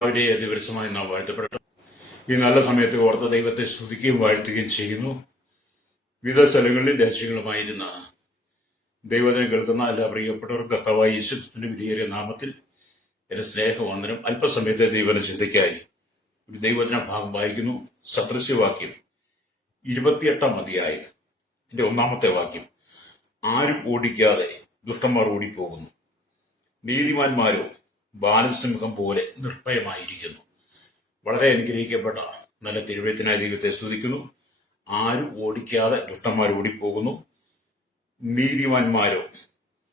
അവരെ ദിവസമായി നാം വാഴ്ത്തപ്പെട്ടു. ഈ നല്ല സമയത്ത് ഓർത്ത ദൈവത്തെ സ്തുതിക്കുകയും വാഴ്ത്തുകയും ചെയ്യുന്നു. വിവിധ സ്ഥലങ്ങളിൽ രാജ്യങ്ങളുമായിരുന്ന ദൈവത്തിനെ കേൾക്കുന്ന എല്ലാ പ്രിയപ്പെട്ടവർക്ക് കർത്താവായ യേശുക്രിസ്തുവിന്റെ വിധിയേറിയ നാമത്തിൽ എന്റെ സ്നേഹവന്ദനം. അല്പസമയത്തെ ദൈവന ചിന്തയ്ക്കായി ഒരു ദൈവത്തിന ഭാഗം വായിക്കുന്നു. സദൃശ്യവാക്യം 28 അധ്യായം എന്റെ 1-ാമത്തെ വാക്യം. ആരും ഓടിക്കാതെ ദുഷ്ടന്മാർ ഓടിപ്പോകുന്നു, നീതിമാന്മാരോ ബാലസിംഹം പോലെ നിർഭയമായിരിക്കുന്നു. വളരെ അനുഗ്രഹിക്കപ്പെട്ട നല്ല തിരുവഴുത്തിനായ ദൈവത്തെ സ്തുതിക്കുന്നു. ആരും ഓടിക്കാതെ ദുഷ്ടന്മാർ ഓടിപ്പോകുന്നു, നീതിമാന്മാരോ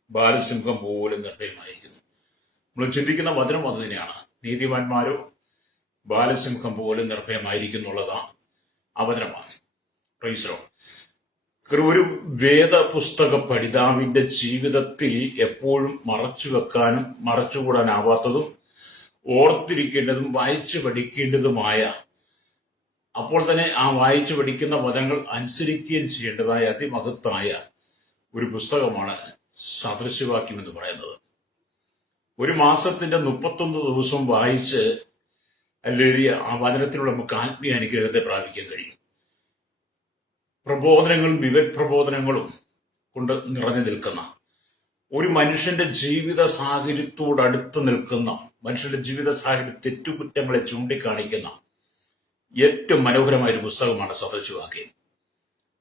ബാലസിംഹം പോലെ നിർഭയമായിരിക്കുന്നു. നമ്മൾ ചിന്തിക്കുന്ന വചനം അത് തന്നെയാണ്. നീതിമാന്മാരോ ബാലസിംഹം പോലെ നിർഭയമായിരിക്കുന്നുള്ളതാണ് അവതരമാണ്. പ്രൈസറോ ഒരു വേദപുസ്തക പഠിതാവിന്റെ ജീവിതത്തിൽ എപ്പോഴും മറച്ചുവെക്കാനും മറച്ചുകൂടാനാവാത്തതും ഓർത്തിരിക്കേണ്ടതും വായിച്ചു പഠിക്കേണ്ടതുമായ, അപ്പോൾ തന്നെ ആ വായിച്ചു പഠിക്കുന്ന വചനങ്ങൾ അനുസരിക്കുകയും ചെയ്യേണ്ടതായ അതിമഹത്തായ ഒരു പുസ്തകമാണ് സദൃശ്യവാക്യം എന്ന് പറയുന്നത്. ഒരു മാസത്തിന്റെ 31 ദിവസം വായിച്ച് അല്ലെങ്കിൽ ആ വചനത്തിലൂടെ നമുക്ക് ആത്മീയ അനുഗ്രഹത്തെ പ്രാപിക്കാൻ കഴിയും. പ്രബോധനങ്ങളും വിവേകപ്രബോധനങ്ങളും കൊണ്ട് നിറഞ്ഞു നിൽക്കുന്ന, ഒരു മനുഷ്യന്റെ ജീവിത സാഹചര്യത്തോടടുത്ത് നിൽക്കുന്ന, മനുഷ്യന്റെ ജീവിത സാഹചര്യ തെറ്റുകുറ്റങ്ങളെ ചൂണ്ടിക്കാണിക്കുന്ന ഏറ്റവും മനോഹരമായ ഒരു പുസ്തകമാണ് സദൃശ്യവാക്യം.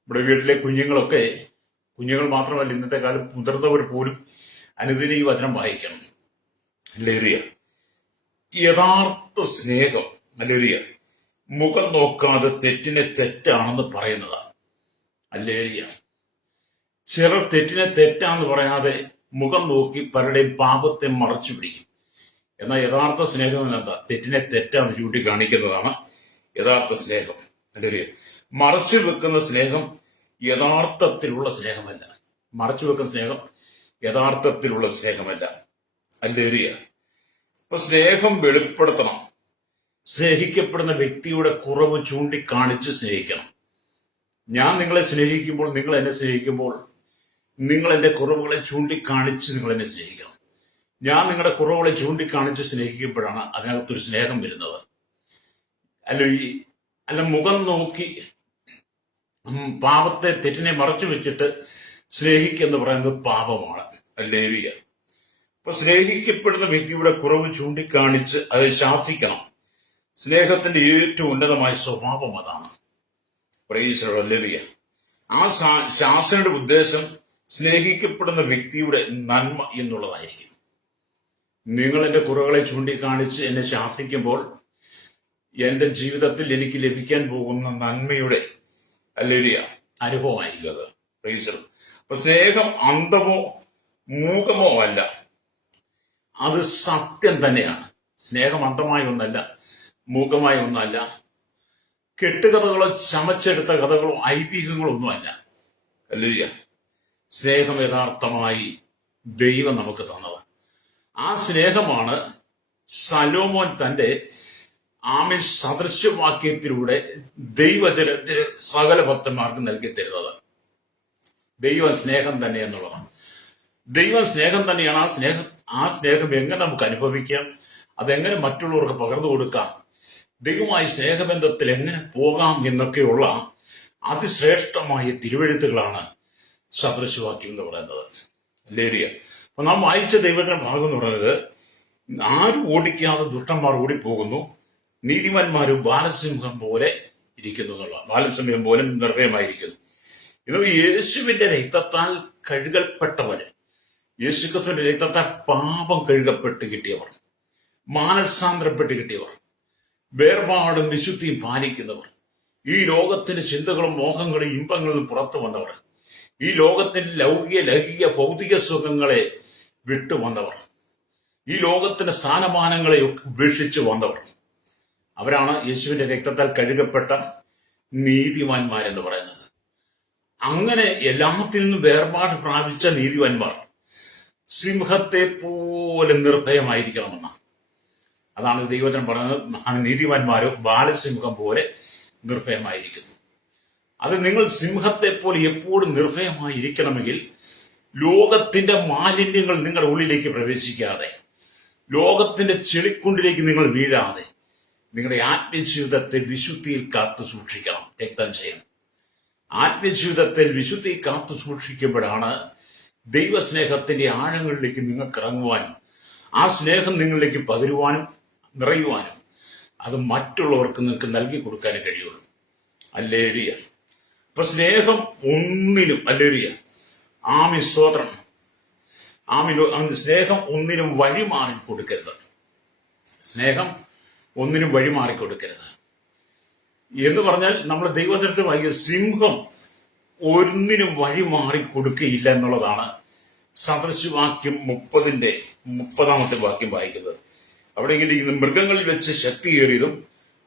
ഇവിടെ വീട്ടിലെ കുഞ്ഞുങ്ങൾ മാത്രമല്ല, ഇന്നത്തെ കാലം മുതിർന്നവർ പോലും അനുദിനം ഈ വചനം വായിക്കണം. ഹല്ലേലൂയ. യഥാർത്ഥ സ്നേഹം, ഹല്ലേലൂയ, മുഖം നോക്കാതെ തെറ്റിനെ തെറ്റാണെന്ന് പറയുന്നതാണ്. ഹല്ലേലൂയ. ചിലർ തെറ്റിനെ തെറ്റാന്ന് പറയാതെ മുഖം നോക്കി പലരുടെയും പാപത്തെ മറച്ചു പിടിക്കും. എന്നാൽ യഥാർത്ഥ സ്നേഹം എന്താ? തെറ്റിനെ തെറ്റാന്ന് ചൂണ്ടിക്കാണിക്കുന്നതാണ് യഥാർത്ഥ സ്നേഹം. ഹല്ലേലൂയ. മറച്ചു വെക്കുന്ന സ്നേഹം യഥാർത്ഥത്തിലുള്ള സ്നേഹമല്ല. മറച്ചു വെക്കുന്ന സ്നേഹം യഥാർത്ഥത്തിലുള്ള സ്നേഹമല്ല. ഹല്ലേലൂയ. അപ്പൊ സ്നേഹം വെളിപ്പെടുത്തണം. സ്നേഹിക്കപ്പെടുന്ന വ്യക്തിയുടെ കുറവ് ചൂണ്ടിക്കാണിച്ച് സ്നേഹിക്കണം. ഞാൻ നിങ്ങളെ സ്നേഹിക്കുമ്പോൾ, നിങ്ങൾ എന്നെ സ്നേഹിക്കുമ്പോൾ, നിങ്ങൾ എന്റെ കുറവുകളെ ചൂണ്ടിക്കാണിച്ച് നിങ്ങൾ എന്നെ സ്നേഹിക്കണം. ഞാൻ നിങ്ങളുടെ കുറവുകളെ ചൂണ്ടിക്കാണിച്ച് സ്നേഹിക്കുമ്പോഴാണ് അതിനകത്തൊരു സ്നേഹം വരുന്നത്. അല്ല മുഖം നോക്കി പാപത്തെ, തെറ്റിനെ മറച്ചു വെച്ചിട്ട് സ്നേഹിക്കെന്ന് പറയുന്നത് പാപമാണ്. ഹല്ലേലൂയ. അപ്പൊ സ്നേഹിക്കപ്പെടുന്ന വ്യക്തിയുടെ കുറവ് ചൂണ്ടിക്കാണിച്ച് അത് ശാസിക്കണം. സ്നേഹത്തിന്റെ ഏറ്റവും ഉന്നതമായ സ്വഭാവം അതാണ്. ഹല്ലേലൂയ. ആ ശാസനയുടെ ഉദ്ദേശം സ്നേഹിക്കപ്പെടുന്ന വ്യക്തിയുടെ നന്മ എന്നുള്ളതായിരിക്കും. നിങ്ങൾ എന്റെ കുറവുകളെ ചൂണ്ടിക്കാണിച്ച് എന്നെ ശാസിക്കുമ്പോൾ എന്റെ ജീവിതത്തിൽ എനിക്ക് ലഭിക്കാൻ പോകുന്ന നന്മയുടെ ഹല്ലേലൂയ അനുഭവമായിരിക്കും അത്. അപ്പൊ സ്നേഹം അന്ധമോ മൂകമോ അല്ല, അത് സത്യം തന്നെയാണ്. സ്നേഹം അന്ധമായ ഒന്നല്ല, മൂകമായ ഒന്നല്ല, കെട്ടുകഥകളോ ചമച്ചെടുത്ത കഥകളോ ഐതിഹ്യങ്ങളോ ഒന്നുമല്ല. ഹല്ലേലൂയ. സ്നേഹം യഥാർത്ഥമായി ദൈവം നമുക്ക് തന്നത്. ആ സ്നേഹമാണ് ശലോമോൻ തന്റെ സദൃശ്യവാക്യത്തിലൂടെ ദൈവജനത്തിന് സകല ഭക്തന്മാർക്ക് നൽകി തരുന്നത്. ദൈവം സ്നേഹം തന്നെ എന്നുള്ളതാണ്. ദൈവം സ്നേഹം തന്നെയാണ്. ആ സ്നേഹം എങ്ങനെ നമുക്ക് അനുഭവിക്കാം, അതെങ്ങനെ മറ്റുള്ളവർക്ക് പകർന്നു കൊടുക്കാം, ദൈവമായ സ്നേഹബന്ധത്തിൽ എങ്ങനെ പോകാം എന്നൊക്കെയുള്ള അതിശ്രേഷ്ഠമായ തിരുവെഴുത്തുകളാണ് സദൃശ്യവാക്യം എന്ന് പറയുന്നത്. ഹല്ലേലൂയ. അപ്പൊ നാം വായിച്ച ദൈവത്തിന്റെ ഭാഗം എന്ന് പറയുന്നത്, ആരും ഓടിക്കാതെ ദുഷ്ടന്മാർ ഓടിപ്പോകുന്നു, നീതിമാന്മാരും ബാലസിംഹം പോലെ ഇരിക്കുന്നു എന്നുള്ള. ബാലസിംഹം പോലെ നിർഭയമായിരിക്കുന്നു. ഇത് യേശുവിന്റെ രക്തത്താൽ കഴുകപ്പെട്ടവര്, യേശുക്രിസ്തുവിന്റെ രക്തത്താൽ പാപം കഴുകപ്പെട്ട് കിട്ടിയവർ, മാനസാന്തരപ്പെട്ട് കിട്ടിയവർ, വേർപാടും വിശുദ്ധിയും പാലിക്കുന്നവർ, ഈ ലോകത്തിന്റെ ചിന്തകളും മോഹങ്ങളും ഇമ്പങ്ങളും പുറത്തു വന്നവർ, ഈ ലോകത്തിന്റെ ലൈംഗിക ഭൗതിക സുഖങ്ങളെ വിട്ടുവന്നവർ, ഈ ലോകത്തിന്റെ സ്ഥാനമാനങ്ങളെ ഉപേക്ഷിച്ച് വന്നവർ, അവരാണ് യേശുവിന്റെ രക്തത്താൽ കഴുകപ്പെട്ട നീതിമാന്മാരെന്ന് പറയുന്നത്. അങ്ങനെ എല്ലാത്തിൽ നിന്നും വേർപാട് പ്രാപിച്ച നീതിമാന്മാർ സിംഹത്തെ പോലെ നിർഭയമായിരിക്കണമെന്നാണ്. അതാണ് ദൈവജനം പറയുന്നത്. നീതിമാന്മാരോ ബാലസിംഹം പോലെ നിർഭയമായിരിക്കുന്നു. അത് നിങ്ങൾ സിംഹത്തെ പോലെ എപ്പോഴും നിർഭയമായിരിക്കണമെങ്കിൽ ലോകത്തിന്റെ മാലിന്യങ്ങൾ നിങ്ങളുടെ ഉള്ളിലേക്ക് പ്രവേശിക്കാതെ, ലോകത്തിന്റെ ചെളിക്കുണ്ടിലേക്ക് നിങ്ങൾ വീഴാതെ നിങ്ങളുടെ ആത്മജീവിതത്തെ വിശുദ്ധിയിൽ കാത്തു സൂക്ഷിക്കണം. രക്തം ചെയ്യണം. ആത്മജീവിതത്തിൽ വിശുദ്ധിയിൽ കാത്തു സൂക്ഷിക്കുമ്പോഴാണ് ദൈവസ്നേഹത്തിന്റെ ആഴങ്ങളിലേക്ക് നിങ്ങൾക്ക് ഇറങ്ങുവാനും ആ സ്നേഹം നിങ്ങളിലേക്ക് പകരുവാനും നിറയുവാനും അത് മറ്റുള്ളവർക്ക് നിങ്ങൾക്ക് നൽകി കൊടുക്കാനും കഴിയുള്ളൂ. ഹല്ലേലൂയ. അപ്പൊ സ്നേഹം ഒന്നിനും, ഹല്ലേലൂയ, ആമി സ്തോത്രം, സ്നേഹം ഒന്നിനും വഴിമാറി കൊടുക്കരുത്. സ്നേഹം ഒന്നിനും വഴിമാറി കൊടുക്കരുത് എന്ന് പറഞ്ഞാൽ നമ്മൾ ദൈവത്തിനടുത്ത് വായിക്കുക, സിംഹം ഒന്നിനും വഴിമാറി കൊടുക്കുകയില്ല എന്നുള്ളതാണ് സദൃശവാക്യം 30-ാമത്തെ വാക്യം വായിക്കുന്നത്. അവിടെ ഇങ്ങനെ ഇരിക്കുന്ന, മൃഗങ്ങളിൽ വെച്ച് ശക്തിയേറിയതും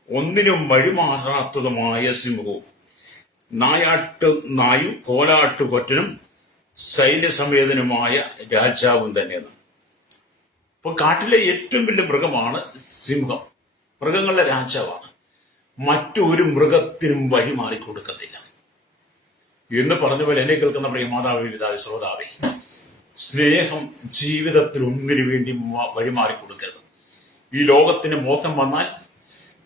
ഒന്നിനും വഴിമാറാത്തതുമായ സിംഹവും നായും കോലാട്ടുകൊറ്റനും സൈന്യസമേതനുമായ രാജാവും തന്നെയാണ്. അപ്പൊ കാട്ടിലെ ഏറ്റവും വലിയ മൃഗമാണ് സിംഹം. മൃഗങ്ങളുടെ രാജാവാണ്. മറ്റൊരു മൃഗത്തിനും വഴിമാറി കൊടുക്കത്തില്ല എന്ന് പറഞ്ഞ പോലെ എന്നെ കേൾക്കുന്ന പ്രിയ മാതാവേ, പിതാവേ, ശ്രോതാവേ, സ്നേഹം ജീവിതത്തിൽ ഒന്നിനു വേണ്ടി വഴിമാറി കൊടുക്കരുത്. ഈ ലോകത്തിന് മോഹം വന്നാൽ,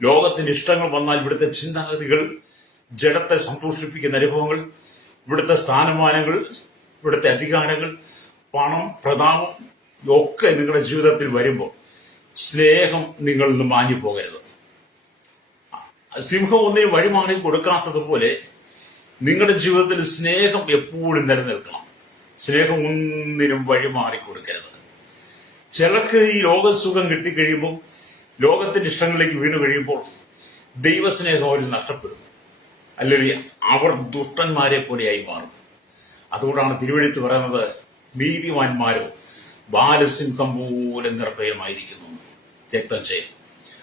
ലോകത്തിന്റെ ഇഷ്ടങ്ങൾ വന്നാൽ, ഇവിടുത്തെ ചിന്താഗതികൾ, ജഡത്തെ സന്തോഷിപ്പിക്കുന്ന അനുഭവങ്ങൾ, ഇവിടുത്തെ സ്ഥാനമാനങ്ങൾ, ഇവിടുത്തെ അധികാരങ്ങൾ, പണം, പ്രതാപം ഒക്കെ നിങ്ങളുടെ ജീവിതത്തിൽ വരുമ്പോൾ സ്നേഹം നിങ്ങളിൽ നിന്ന് മാഞ്ഞു പോകരുത്. സിംഹം ഒന്നിനും വഴിമാറി കൊടുക്കാത്തതുപോലെ നിങ്ങളുടെ ജീവിതത്തിൽ സ്നേഹം എപ്പോഴും നിലനിൽക്കണം. സ്നേഹം ഒന്നിനും വഴിമാറി കൊടുക്കരുത്. ചിലർക്ക് ഈ ലോകസുഖം കിട്ടിക്കഴിയുമ്പോൾ, ലോകത്തിന്റെ ഇഷ്ടങ്ങളിലേക്ക് വീണു കഴിയുമ്പോൾ ദൈവസ്നേഹം അവരിൽ നഷ്ടപ്പെടും. അല്ലെങ്കിൽ അവർ ദുഷ്ടന്മാരെ പോലെയായി മാറും. അതുകൊണ്ടാണ് തിരുവെഴുത്ത് പറയുന്നത്, നീതിമാന്മാരോ ബാലസിംഹം പോലെ നിർഭയമായിരിക്കുന്നു. രക്തം ചെയ്യും.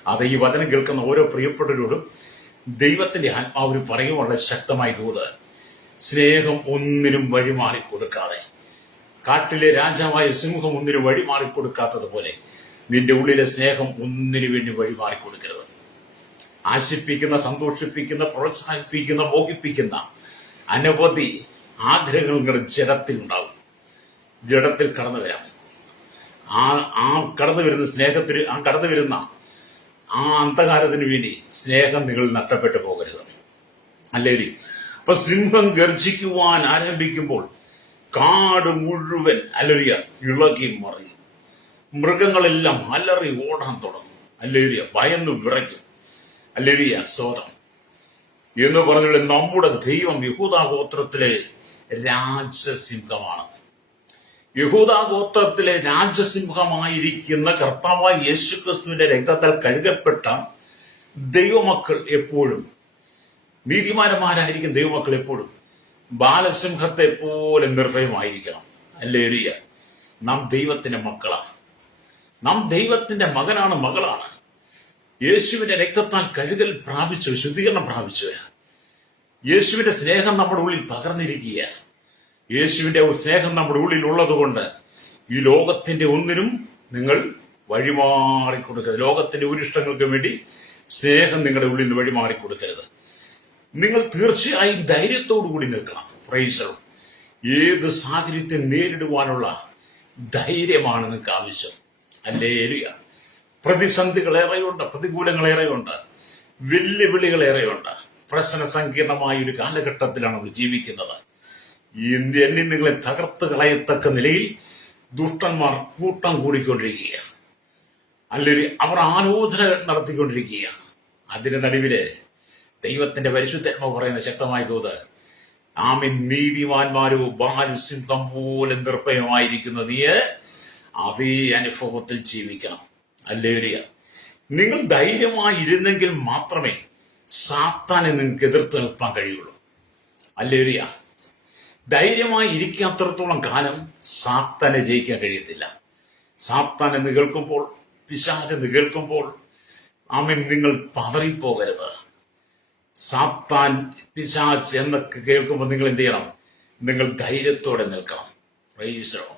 അത് ഈ വചനം കേൾക്കുന്ന ഓരോ പ്രിയപ്പെട്ടവരോടും ദൈവത്തിന്റെ ആത്മാവിന് പറയുവാനുള്ള ശക്തമായി ദൂത്, സ്നേഹം ഒന്നിനും വഴിമാറി കൊടുക്കാതെ, കാട്ടിലെ രാജാവായ സിംഹം ഒന്നിനും വഴിമാറി കൊടുക്കാത്തതുപോലെ നിന്റെ ഉള്ളിലെ സ്നേഹം ഒന്നിനു വേണ്ടി വഴിമാറി കൊടുക്കരുത്. ആശിപ്പിക്കുന്ന, സന്തോഷിപ്പിക്കുന്ന, പ്രോത്സാഹിപ്പിക്കുന്ന, മോഹിപ്പിക്കുന്ന അനവധി ആഗ്രഹങ്ങൾ നിങ്ങളുടെ ജഡത്തിൽ ഉണ്ടാവും. ജഡത്തിൽ കടന്നു വരാം. ആ കടന്നു വരുന്ന സ്നേഹത്തിന്, കടന്നു വരുന്ന ആ അന്ധകാരത്തിന് വേണ്ടി സ്നേഹം നിങ്ങൾ നഷ്ടപ്പെട്ടു പോകരുത്. അല്ലേലി. അപ്പൊ സിംഹം ഗർജിക്കുവാൻ ആരംഭിക്കുമ്പോൾ കാട് മുഴുവൻ അല്ലരിയ ഇളകി മറിയും. മൃഗങ്ങളെല്ലാം അലറി ഓടാൻ തുടങ്ങും. അല്ലേലിയ. ഭയന്നു വിറയ്ക്കും. അല്ലേലിയ. സ്തോത്രം എന്ന് പറഞ്ഞുള്ള നമ്മുടെ ദൈവം യഹൂദാഗോത്രത്തിലെ രാജസിംഹമാണ്. യഹൂദാഗോത്രത്തിലെ രാജസിംഹമായിരിക്കുന്ന കർത്താവായ യേശുക്രിസ്തുവിന്റെ രക്തത്താൽ കഴുകപ്പെട്ട ദൈവമക്കൾ എപ്പോഴും, നീതിമാന്മാരായിരിക്കും ദൈവമക്കൾ എപ്പോഴും ബാലസിംഹത്തെ പോലെ നിർഭയമായിരിക്കണം. ഹല്ലേലൂയ. നാം ദൈവത്തിന്റെ മക്കളാണ്. നാം ദൈവത്തിന്റെ മകനാണ്, മകളാണ്. യേശുവിന്റെ രക്തത്താൽ കഴുകൽ പ്രാപിച്ചു, ശുദ്ധീകരണം പ്രാപിച്ചു. യേശുവിന്റെ സ്നേഹം നമ്മുടെ ഉള്ളിൽ പകർന്നിരിക്കുക. യേശുവിന്റെ സ്നേഹം നമ്മുടെ ഉള്ളിൽ ഉള്ളതുകൊണ്ട് ഈ ലോകത്തിന്റെ ഒന്നിനും നിങ്ങൾ വഴിമാറിക്കൊടുക്കരുത്. ലോകത്തിന്റെ ഒരു ഇഷ്ടങ്ങൾക്ക് വേണ്ടി സ്നേഹം നിങ്ങളുടെ ഉള്ളിൽ നിന്ന് വഴിമാറിക്കൊടുക്കരുത്. നിങ്ങൾ തീർച്ചയായും ധൈര്യത്തോടു കൂടി നിൽക്കണം. പ്രൈസ്. ഏത് സാഹചര്യത്തെ നേരിടുവാനുള്ള ധൈര്യമാണ് നിങ്ങൾക്ക് ആവശ്യം. ഹല്ലേലൂയ. പ്രതിസന്ധികളേറെയുണ്ട്, പ്രതികൂലങ്ങളേറെയുണ്ട്, വെല്ലുവിളികളേറെയുണ്ട്. പ്രശ്ന സങ്കീർണമായ ഒരു കാലഘട്ടത്തിലാണ് നമ്മൾ ജീവിക്കുന്നത്. എന്നിൽ നിങ്ങളെ തകർത്ത് കളയത്തക്ക നിലയിൽ ദുഷ്ടന്മാർ കൂട്ടം കൂടിക്കൊണ്ടിരിക്കുക. അല്ലെങ്കിൽ അവർ ആലോചന നടത്തിക്കൊണ്ടിരിക്കുക. അതിന്റെ നടുവില് ദൈവത്തിന്റെ പരിശുദ്ധാത്മാവ് പറയുന്ന ശക്തമായ തോത്, ആമേൻ, നീതിമാന്മാരോ ബാലസിംഹം പോലെ നിർഭയമായിരിക്കുന്ന നീ അതേ അനുഭവത്തിൽ ജീവിക്കണം. ഹല്ലേലൂയ. നിങ്ങൾ ധൈര്യമായിരുന്നെങ്കിൽ മാത്രമേ സാത്താനെ നിങ്ങൾക്ക് എതിർത്ത് നിൽക്കാൻ കഴിയുള്ളൂ. ഹല്ലേലൂയ. ധൈര്യമായി ഇരിക്കാത്തിടത്തോളം കാലം സാത്താനെ ജയിക്കാൻ കഴിയത്തില്ല. സാത്താൻ എന്ന് കേൾക്കുമ്പോൾ, പിശാച് എന്ന് കേൾക്കുമ്പോൾ ആമേൻ, നിങ്ങൾ പതറിപ്പോകരുത്. സാത്താൻ, പിശാച് എന്നൊക്കെ കേൾക്കുമ്പോൾ നിങ്ങൾ എന്ത് ചെയ്യണം? നിങ്ങൾ ധൈര്യത്തോടെ നിൽക്കണം. Price the Lord.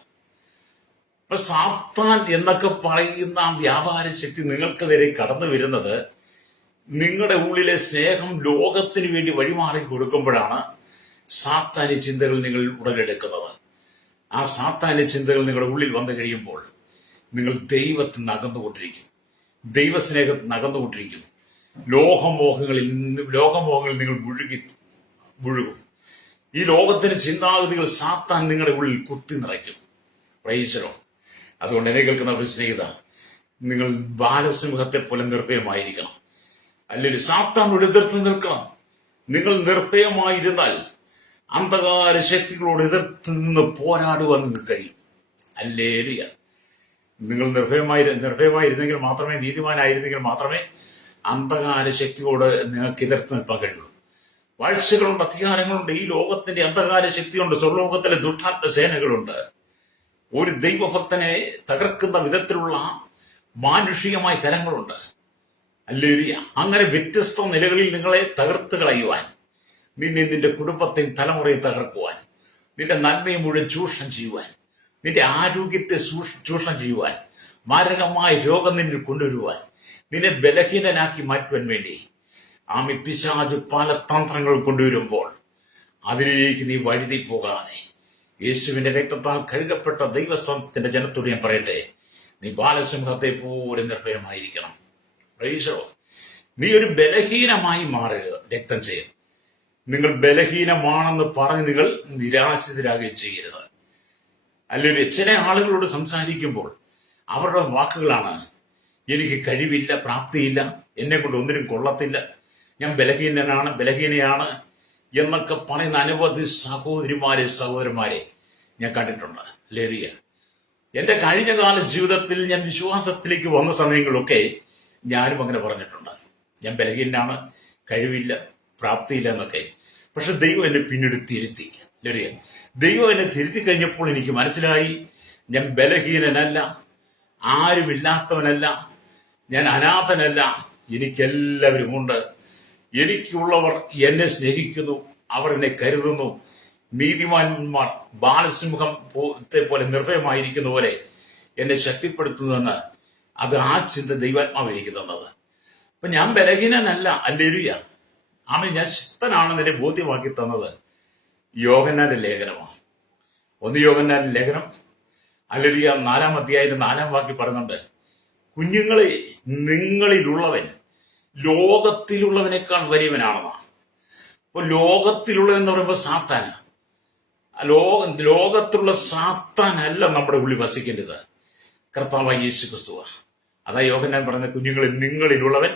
അപ്പൊ സാത്താൻ എന്നൊക്കെ പറയുന്ന ആ വ്യാപാര ശക്തി നിങ്ങൾക്കെതിരെ കടന്നു വരുന്നത് നിങ്ങളുടെ ഉള്ളിലെ സ്നേഹം ലോകത്തിന് വേണ്ടി വഴിമാറി കൊടുക്കുമ്പോഴാണ് സാത്താന്യ ചിന്തകൾ നിങ്ങൾ ഉടലെടുക്കുന്നത്. ആ സാത്താന്യ ചിന്തകൾ നിങ്ങളുടെ ഉള്ളിൽ വന്നു കഴിയുമ്പോൾ നിങ്ങൾ ദൈവത്തിൽ നിന്ന് അകന്നുകൊണ്ടിരിക്കും, ദൈവസ്നേഹത്തിൽ നിന്ന് അകന്നുകൊണ്ടിരിക്കും. ലോകമോഹങ്ങളിൽ നിങ്ങൾ മുഴുകും. ഈ ലോകത്തിന്റെ ചിന്താഗതികൾ സാത്താൻ നിങ്ങളുടെ ഉള്ളിൽ കുത്തി നിറയ്ക്കും. പ്രൈസലോ. അതുകൊണ്ട് എന്നെ കേൾക്കുന്ന ഒരു സ്നേഹിത, നിങ്ങൾ ബാലസിംഹത്തെ പോലെ നിർഭയമായിരിക്കണം. അല്ലെങ്കിൽ സാത്താനോട് എതിർത്ത് നിൽക്കണം. നിങ്ങൾ നിർഭയമായിരുന്നാൽ അന്ധകാര ശക്തികളോട് എതിർത്ത് നിന്ന് പോരാടുവാൻ നിങ്ങൾക്ക് കഴിയും. ഹല്ലേലൂയ. നിങ്ങൾ നിർഭയമായിരുന്നെങ്കിൽ മാത്രമേ, നീതിമാനായിരുന്നെങ്കിൽ മാത്രമേ അന്ധകാര ശക്തിയോട് നിങ്ങൾക്ക് എതിർത്ത് നിൽക്കാൻ കഴിയുള്ളൂ. വാഴ്ചകളുണ്ട്, അധികാരങ്ങളുണ്ട്, ഈ ലോകത്തിന്റെ അന്ധകാര ശക്തിയുണ്ട്, സ്വർലോകത്തിലെ ദുഷ്ടാത്മ സേനകളുണ്ട്. ഒരു ദൈവഭക്തനെ തകർക്കുന്ന വിധത്തിലുള്ള മാനുഷികമായ കരങ്ങളുണ്ട്. ഹല്ലേലൂയ. അങ്ങനെ വ്യത്യസ്ത നിലകളിൽ നിങ്ങളെ തകർത്ത് കളയുവാൻ, നിന്റെ കുടുംബത്തെയും തലമുറയും തകർക്കുവാൻ, നിന്റെ നന്മയെ മുഴുവൻ ചൂഷണം ചെയ്യുവാൻ, നിന്റെ ആരോഗ്യത്തെ ചൂഷണം ചെയ്യുവാൻ, മാരകമായ രോഗം നിന്നിൽ കൊണ്ടുവരുവാൻ, നിന്നെ ബലഹീനനാക്കി മാറ്റുവാൻ വേണ്ടി പിശാച് പല തന്ത്രങ്ങൾ കൊണ്ടുവരുമ്പോൾ അതിലേക്ക് നീ വഴുതി പോകാതെ യേശുവിന്റെ രക്തത്താൽ കഴുകപ്പെട്ട ദൈവത്തിന്റെ ജനത്തോട് ഞാൻ പറയട്ടെ, നീ ബാലസിംഹത്തെ പോലെ നിർഭയമായിരിക്കണം. നീ ഒരു ബലഹീനമായി മാറുക. രക്തം ചെയ്യും. നിങ്ങൾ ബലഹീനമാണെന്ന് പറഞ്ഞ് നിങ്ങൾ നിരാശിതരാകുകയും ചെയ്യരുത്. അല്ലെങ്കിൽ ചില ആളുകളോട് സംസാരിക്കുമ്പോൾ അവരുടെ വാക്കുകളാണ്, എനിക്ക് കഴിവില്ല, പ്രാപ്തിയില്ല, എന്നെ കൊണ്ട് ഒന്നിനും കൊള്ളത്തില്ല, ഞാൻ ബലഹീനയാണ് എന്നൊക്കെ പറയുന്ന അനവധി സഹോദരന്മാരെ ഞാൻ കണ്ടിട്ടുണ്ട്. ലേറിയ എന്റെ കഴിഞ്ഞകാല ജീവിതത്തിൽ ഞാൻ വിശ്വാസത്തിലേക്ക് വന്ന സമയങ്ങളൊക്കെ ഞാനും അങ്ങനെ പറഞ്ഞിട്ടുണ്ട്. ഞാൻ ബലഹീനാണ്, കഴിവില്ല, പ്രാപ്തിയില്ല എന്നൊക്കെ. പക്ഷെ ദൈവം എന്നെ പിന്നീട് തിരുത്തി. ലേറിയ ദൈവം എന്നെ തിരുത്തി കഴിഞ്ഞപ്പോൾ എനിക്ക് മനസ്സിലായി, ഞാൻ ബലഹീനനല്ല, ആരുമില്ലാത്തവനല്ല, ഞാൻ അനാഥനല്ല, എനിക്കെല്ലാവരുമുണ്ട്. എനിക്കുള്ളവർ എന്നെ സ്നേഹിക്കുന്നു, അവർ എന്നെ കരുതുന്നു. നീതിമാന്മാർ ബാലസിംഹത്തെ പോലെ നിർഭയമായിരിക്കുന്ന പോലെ എന്നെ ശക്തിപ്പെടുത്തുന്നുവെന്ന് അത് ആ ചിന്ത ദൈവാത്മാവ് എനിക്ക് തന്നത്. അപ്പൊ ഞാൻ ബലഹീനനല്ല. ഹല്ലേലൂയ. ഞാൻ ശക്തനാണെന്ന് എന്നെ ബോധ്യമാക്കി തന്നത് യോഹന്നാന്റെ ലേഖനമാണ്. 1 യോഹന്നാന്റെ ലേഖനം ഹല്ലേലൂയ 4-ാം അധ്യായത്തിൽ 4-ാം വാക്യം പറയുന്നുണ്ട്, കുഞ്ഞുങ്ങളെ, നിങ്ങളിലുള്ളവൻ ലോകത്തിലുള്ളവനേക്കാൾ വലിയവനാണെന്നാണ്. അപ്പൊ ലോകത്തിലുള്ളവൻ എന്ന് പറയുമ്പോൾ സാത്താന്. ലോകത്തുള്ള സാത്താനല്ല നമ്മുടെ ഉള്ളിൽ വസിക്കേണ്ടത്, കർത്താവായ യേശു ക്രിസ്തുവ. അതാ യോഹന്നാൻ പറഞ്ഞ, കുഞ്ഞുങ്ങളെ, നിങ്ങളിലുള്ളവൻ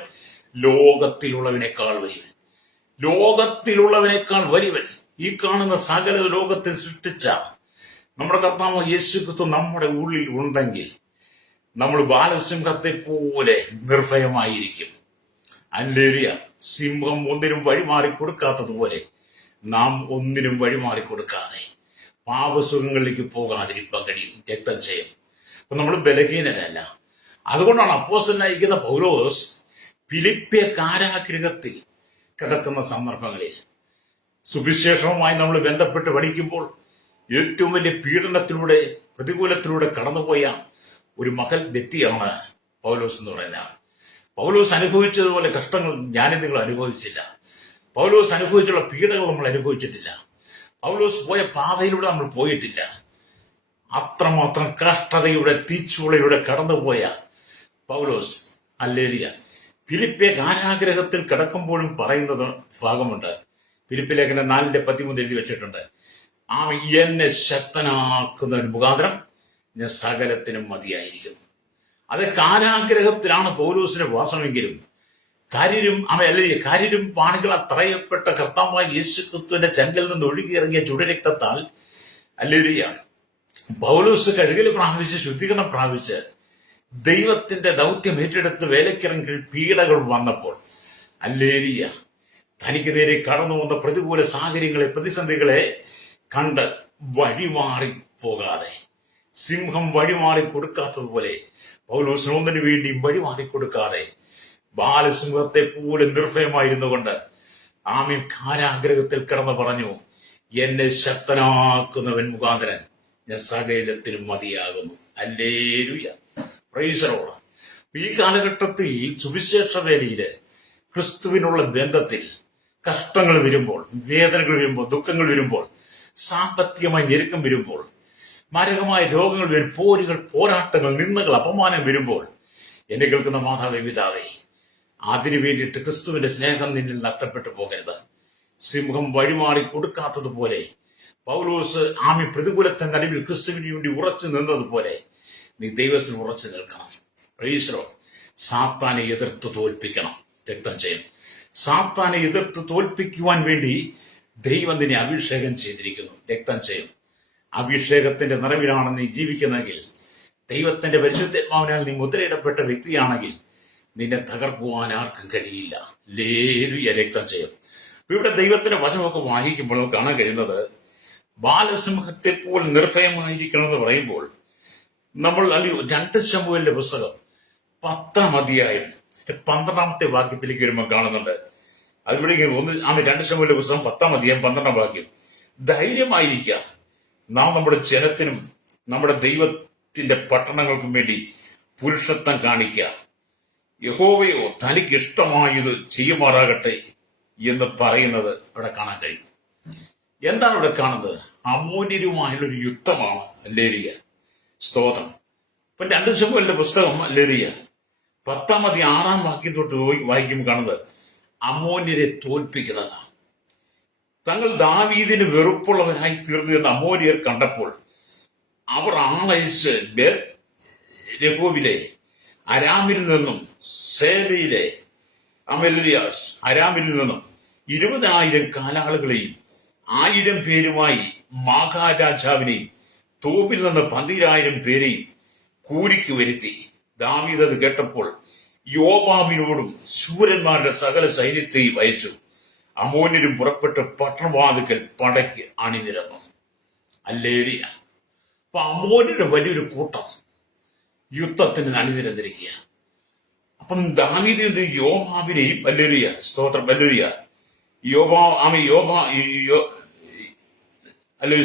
ലോകത്തിലുള്ളവനേക്കാൾ വലിയവൻ. ലോകത്തിലുള്ളവനേക്കാൾ വലിയവൻ. ഈ കാണുന്ന സകല ലോകത്തെ സൃഷ്ടിച്ച നമ്മുടെ കർത്താവായ യേശു ക്രിസ്തു നമ്മുടെ ഉള്ളിൽ ഉണ്ടെങ്കിൽ നമ്മൾ ബാലസിംഹത്തെ പോലെ നിർഭയമായിരിക്കും. ഹല്ലേലൂയ. സിംഹം ഒന്നിനും വഴിമാറി കൊടുക്കാത്തതുപോലെ നാം ഒന്നിനും വഴിമാറി കൊടുക്കാതെ പാപസുഖങ്ങളിലേക്ക് പോകാതിരിക്കാൻ കഴിയും. രക്തം ചെയ്യും. അപ്പൊ നമ്മൾ ബലഹീനരല്ല. അതുകൊണ്ടാണ് അപ്പോസ്തലനായിരിക്കുന്ന പൗലോസ് ഫിലിപ്പിയ കാരാഗൃഹത്തിൽ കിടക്കുന്ന സന്ദർഭങ്ങളിൽ സുവിശേഷവുമായി നമ്മൾ ബന്ധപ്പെട്ട് പഠിക്കുമ്പോൾ ഏറ്റവും വലിയ പീഡനത്തിലൂടെ, പ്രതികൂലത്തിലൂടെ കടന്നുപോയ ഒരു മഹൽ വ്യക്തിയാണ് പൗലോസ് എന്ന് പറയുന്ന ആൾ. പൗലോസ് അനുഭവിച്ചതുപോലെ കഷ്ടങ്ങൾ ഞാനും നിങ്ങൾ അനുഭവിച്ചില്ല. പൗലോസ് അനുഭവിച്ചുള്ള പീഡകൾ നമ്മൾ അനുഭവിച്ചിട്ടില്ല. പൗലോസ് പോയ പാതയിലൂടെ നമ്മൾ പോയിട്ടില്ല. അത്രമാത്രം കഷ്ടതയുടെ തീച്ചുളയുടെ കടന്നുപോയ പൗലോസ്, ഹല്ലേലൂയ, ഫിലിപ്പിയ കാരാഗൃഹത്തിൽ കിടക്കുമ്പോഴും പറയുന്നത് ഭാഗമുണ്ട്. ഫിലിപ്പി ലേഖനം 4:13 എഴുതി വെച്ചിട്ടുണ്ട്, എന്നെ ശക്തനാക്കുന്നതിന് മുഖാന്തരം ഞാൻ സകലത്തിനും മതിയായിരിക്കും. അത് കാരാഗ്രഹത്തിലാണ് പൗലോസിന്റെ വാസമെങ്കിലും കാര്യരും പാണികളാൽ തറയപ്പെട്ട കർത്താവായ യേശു ക്രിസ്തുവിന്റെ ചങ്കിൽ നിന്ന് ഒഴുകിയിറങ്ങിയ ചുടുരക്തത്താൽ ഹല്ലേലൂയ പൗലോസ് കഴുകൽ പ്രാപിച്ച് ശുദ്ധീകരണം പ്രാപിച്ച് ദൈവത്തിന്റെ ദൗത്യം ഏറ്റെടുത്ത് വേലക്കിറങ്ങി പീഡകൾ വന്നപ്പോൾ ഹല്ലേലൂയ തനിക്ക് നേരെ കടന്നു വന്ന പ്രതികൂല സാഹചര്യങ്ങളെ, പ്രതിസന്ധികളെ കണ്ട് വഴിമാറി പോകാതെ, സിംഹം വഴിമാറി കൊടുക്കാത്തതുപോലെ പൗലോസിന് ഒന്നിനു വേണ്ടിയും വഴിമാറിക്കൊടുക്കാതെ ബാലസിംഹത്തെ പോലെ നിർഭയമായിരുന്നു കൊണ്ട് കാരാഗ്രഹത്തിൽ കിടന്ന് പറഞ്ഞു, എന്നെ ശക്തനാക്കുന്നവൻ മുഖാന്തരൻ ഞാൻ സകലത്തിനും മതിയാകുന്നു. Hallelujah, praise the lord. ഈ കാലഘട്ടത്തിൽ സുവിശേഷ വേലയില് ക്രിസ്തുവിനുള്ള ബന്ധത്തിൽ കഷ്ടങ്ങൾ വരുമ്പോൾ, വേദനകൾ വരുമ്പോൾ, ദുഃഖങ്ങൾ വരുമ്പോൾ, സാമ്പത്തികമായി ഞെരുക്കം വരുമ്പോൾ മാരകമായ രോഗങ്ങൾ വരും, പോരുകൾ, പോരാട്ടങ്ങൾ, നിന്ദകൾ, അപമാനം വരുമ്പോൾ എന്നെ കേൾക്കുന്ന മാതാവേ, പിതാവേ, അതിനു വേണ്ടിയിട്ട് ക്രിസ്തുവിന്റെ സ്നേഹം നിന്നിൽ നഷ്ടപ്പെട്ടു പോകരുത്. സിംഹം വഴിമാറി കൊടുക്കാത്തതുപോലെ പൗലോസ് പ്രതികൂലത്തെ നടുവിൽ ക്രിസ്തുവിന് വേണ്ടി ഉറച്ചു നിന്നതുപോലെ നീ ദൈവത്തിൽ ഉറച്ചു നിൽക്കണം. ഈശ്വരോ, സാത്താനെ എതിർത്ത് തോൽപ്പിക്കണം. രക്തം ചെയ്യണം. സാത്താനെ എതിർത്ത് തോൽപ്പിക്കുവാൻ വേണ്ടി ദൈവം നിന്നെ അഭിഷേകം ചെയ്തിരിക്കുന്നു. രക്തം ചെയ്യും. അഭിഷേകത്തിന്റെ നിറവിലാണ് നീ ജീവിക്കുന്നതെങ്കിൽ, ദൈവത്തിന്റെ പരിശുദ്ധാത്മാവിനാൽ നീ മുദ്രയിടപ്പെട്ട വ്യക്തിയാണെങ്കിൽ നിന്നെ തകർക്കുവാൻ ആർക്കും കഴിയില്ല. ലേലുയ. രക്തം ചെയ്യും. ഇവിടെ ദൈവത്തിന്റെ വചനമൊക്കെ വായിക്കുമ്പോൾ നമുക്ക് കാണാൻ കഴിയുന്നത്, ബാലസിംഹത്തെ പോലെ നിർഭയമായിരിക്കണമെന്ന് പറയുമ്പോൾ നമ്മൾ 2 ശമൂവേലിന്റെ പുസ്തകം 10-ാം അധ്യായം 12-ാമത്തെ വാക്യത്തിലേക്ക് വരുമ്പോൾ കാണുന്നുണ്ട്. അതിവിടെ 2 ശമൂവേലിന്റെ പുസ്തകം 10-ാം അധ്യായം 12-ാം വാക്യം, ധൈര്യമായിരിക്കുക, നാം നമ്മുടെ ജനത്തിനും നമ്മുടെ ദൈവത്തിന്റെ പട്ടണങ്ങൾക്കും വേണ്ടി പുരുഷത്വം കാണിക്കുക. യഹോവയോ തനിക്ക് ഇഷ്ടമായത് ചെയ്യുമാറാകട്ടെ എന്ന് പറയുന്നത് ഇവിടെ കാണാൻ കഴിയും. എന്താണ് ഇവിടെ കാണുന്നത്? അമോന്യരുമായുള്ളൊരു യുദ്ധമാണ്. ലേലിയ. സ്തോത്രം. ഇപ്പൊ 2 ശമൂവേലിന്റെ പുസ്തകം ലേലിയ 10-ാം അധ്യായം 6-ാം വാക്യം തൊട്ട് വായിക്കുമ്പോൾ കാണുന്നത് അമോന്യരെ തോൽപ്പിക്കുന്നതാണ്. തങ്ങൾ ദാവീദിന് വെറുപ്പുള്ളവരായി തീർന്നു എന്ന് അമോര്യർ കണ്ടപ്പോൾ അവർ ആളയച്ച് രഹോബിലെ അരാമിൽ നിന്നും സേബയിലെ അരാമിൽ നിന്നും 20,000 കാലാളുകളെയും 1000 പേരുമായി മാഘാരാജാവിനെയും തോപ്പിൽ നിന്ന് 12,000 പേരെയും കൂലിക്ക് വരുത്തി. ദാവീദ് അത് കേട്ടപ്പോൾ യോവാബിനോടും ശൂരന്മാരുടെ സകല സൈന്യത്തെയും അയച്ചു. അമോന്യരും പുറപ്പെട്ട് പട്ടണവാതിക്കൽ പടയ്ക്ക് അണിനിരന്നു. അല്ലേരിയ. അപ്പൊ അമോന്യരുടെ വലിയൊരു കൂട്ടം യുദ്ധത്തിന് അണിനിരന്നിരിക്കുക. അപ്പം ദാവീദ് യോവാബിനെയും അല്ലേരിയ. സ്തോത്രം. അല്ലേരിയ.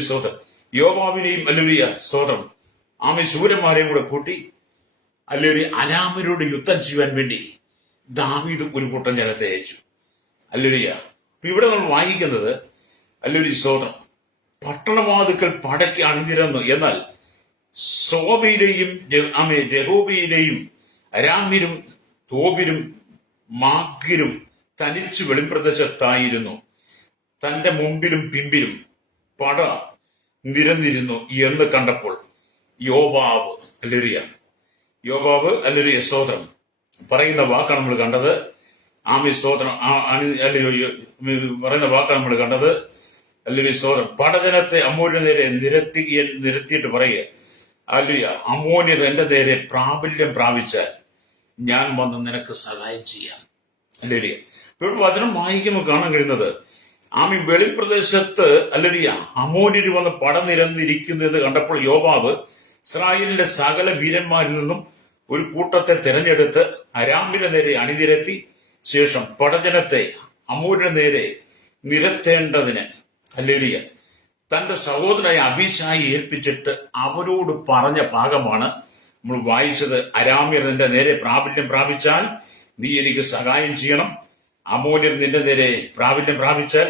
സ്തോത്രം. യോവാബിനെയും അല്ലേരിയ. സ്തോത്രം. ശൂരന്മാരെയും കൂടെ കൂട്ടി അല്ലേരിയ അരാമരോട് യുദ്ധം ചെയ്യുവാൻ വേണ്ടി ദാവീദ് ഒരു കൂട്ടം ജനത്തെ അയച്ചു. അല്ലേരിയ. അപ്പൊ ഇവിടെ നമ്മൾ വായിക്കുന്നത് അല്ലൊരു സ്തോത്രം, പട്ടണവാതുക്കൾ പടയ്ക്ക് അണിനിരന്നു. എന്നാൽ സോബയിലെയും രഹോബയിലെയും അരാമിരും തോബിരും മാഗിരും തനിച്ചു വെളിപ്രദേശത്തായിരുന്നു. തന്റെ മുമ്പിലും പിമ്പിലും പട നിരന്നിരുന്നു എന്ന് കണ്ടപ്പോൾ യോബാബ് അല്ലേരിയ സ്തോത്രം പറയുന്ന വാക്കാണ് നമ്മൾ കണ്ടത്. സ്തോത്രം പറയുന്ന വാക്കാണ് നമ്മൾ കണ്ടത്. അല്ലേരിയ സ്തോത്രം. പടജനത്തെ അമോന്യർ നേരെ നിരത്തിയിട്ട് പറയുക, അല്ലേയ അമോന്യർ എന്റെ നേരെ പ്രാബല്യം പ്രാപിച്ചാൽ ഞാൻ വന്ന് നിനക്ക് സഹായം ചെയ്യാം. അല്ലേരിയ. ഇപ്പോൾ വചനം വായിക്കുമ്പോൾ കാണാൻ കഴിയുന്നത് വെളിപ്രദേശത്ത് അല്ലേരിയ അമോന്യർ വന്ന് പട നിരന്നിരിക്കുന്നത് കണ്ടപ്പോൾ യോബാബ് ഇസ്രായേലിന്റെ സകല വീരന്മാരിൽ നിന്നും ഒരു കൂട്ടത്തെ തെരഞ്ഞെടുത്ത് അരാമിന്റെ നേരെ അണിനിരത്തി ശേഷം പടജനത്തെ അമോന്യരുടെ നേരെ നിരത്തേണ്ടതിന് അല്ലേരിയ തന്റെ സഹോദരനായ അബീശായി ഏൽപ്പിച്ചിട്ട് അവരോട് പറഞ്ഞ ഭാഗമാണ് നമ്മൾ വായിച്ചത്. അരാമ്യർ നിന്റെ നേരെ പ്രാബല്യം പ്രാപിച്ചാൽ നീ എനിക്ക് സഹായം ചെയ്യണം. അമോന്യർ നിന്റെ നേരെ പ്രാബല്യം പ്രാപിച്ചാൽ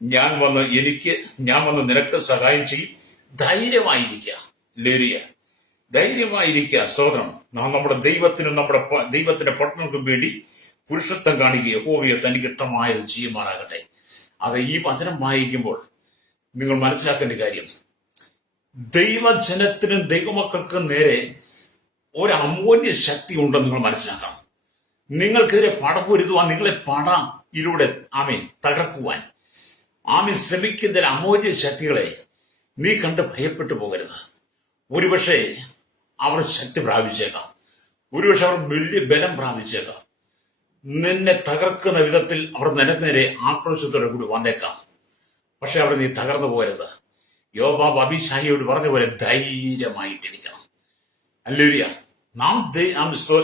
ഞാൻ വന്ന് നിനക്ക് സഹായം ചെയ്യും. ധൈര്യമായിരിക്കുക ലേരിയ, ധൈര്യമായിരിക്കുക. സ്തോത്രം. നാം നമ്മുടെ ദൈവത്തിനും നമ്മുടെ ദൈവത്തിന്റെ പട്ടണങ്ങൾക്കും വേണ്ടി പുരുഷത്വം കാണിക്കുക. യഹോവയെ തനിക്ക് ഇഷ്ടമായത് ചെയ്യുമാറാകട്ടെ. അത് ഈ വചനം വായിക്കുമ്പോൾ നിങ്ങൾ മനസ്സിലാക്കേണ്ട കാര്യം, ദൈവജനത്തിനും ദൈവമക്കൾക്കും നേരെ ഒരു അമോന്യ ശക്തി ഉണ്ടെന്ന് നിങ്ങൾ മനസ്സിലാക്കണം. നിങ്ങൾക്കെതിരെ പടപൊരുതുവാൻ, നിങ്ങളെ ഇതിലൂടെ തകർക്കുവാൻ ശ്രമിക്കുന്ന അമോന്യ ശക്തികളെ നീ കണ്ട് ഭയപ്പെട്ടു പോകരുത്. ഒരുപക്ഷെ അവർ ശക്തി പ്രാപിച്ചേക്കാം, ഒരുപക്ഷെ അവർ വലിയ ബലം പ്രാപിച്ചേക്കാം. നിന്നെ തകർക്കുന്ന വിധത്തിൽ അവർ നിനക്ക് നേരെ ആക്രോശത്തോടെ കൂടി വന്നേക്കാം. പക്ഷെ അവിടെ നീ തകർന്നു പോകരുത്. യോബാബ് അബീശായിയോട് പറഞ്ഞ പോലെ ധൈര്യമായിട്ടിരിക്കണം. അല്ലേലൂയ. നാം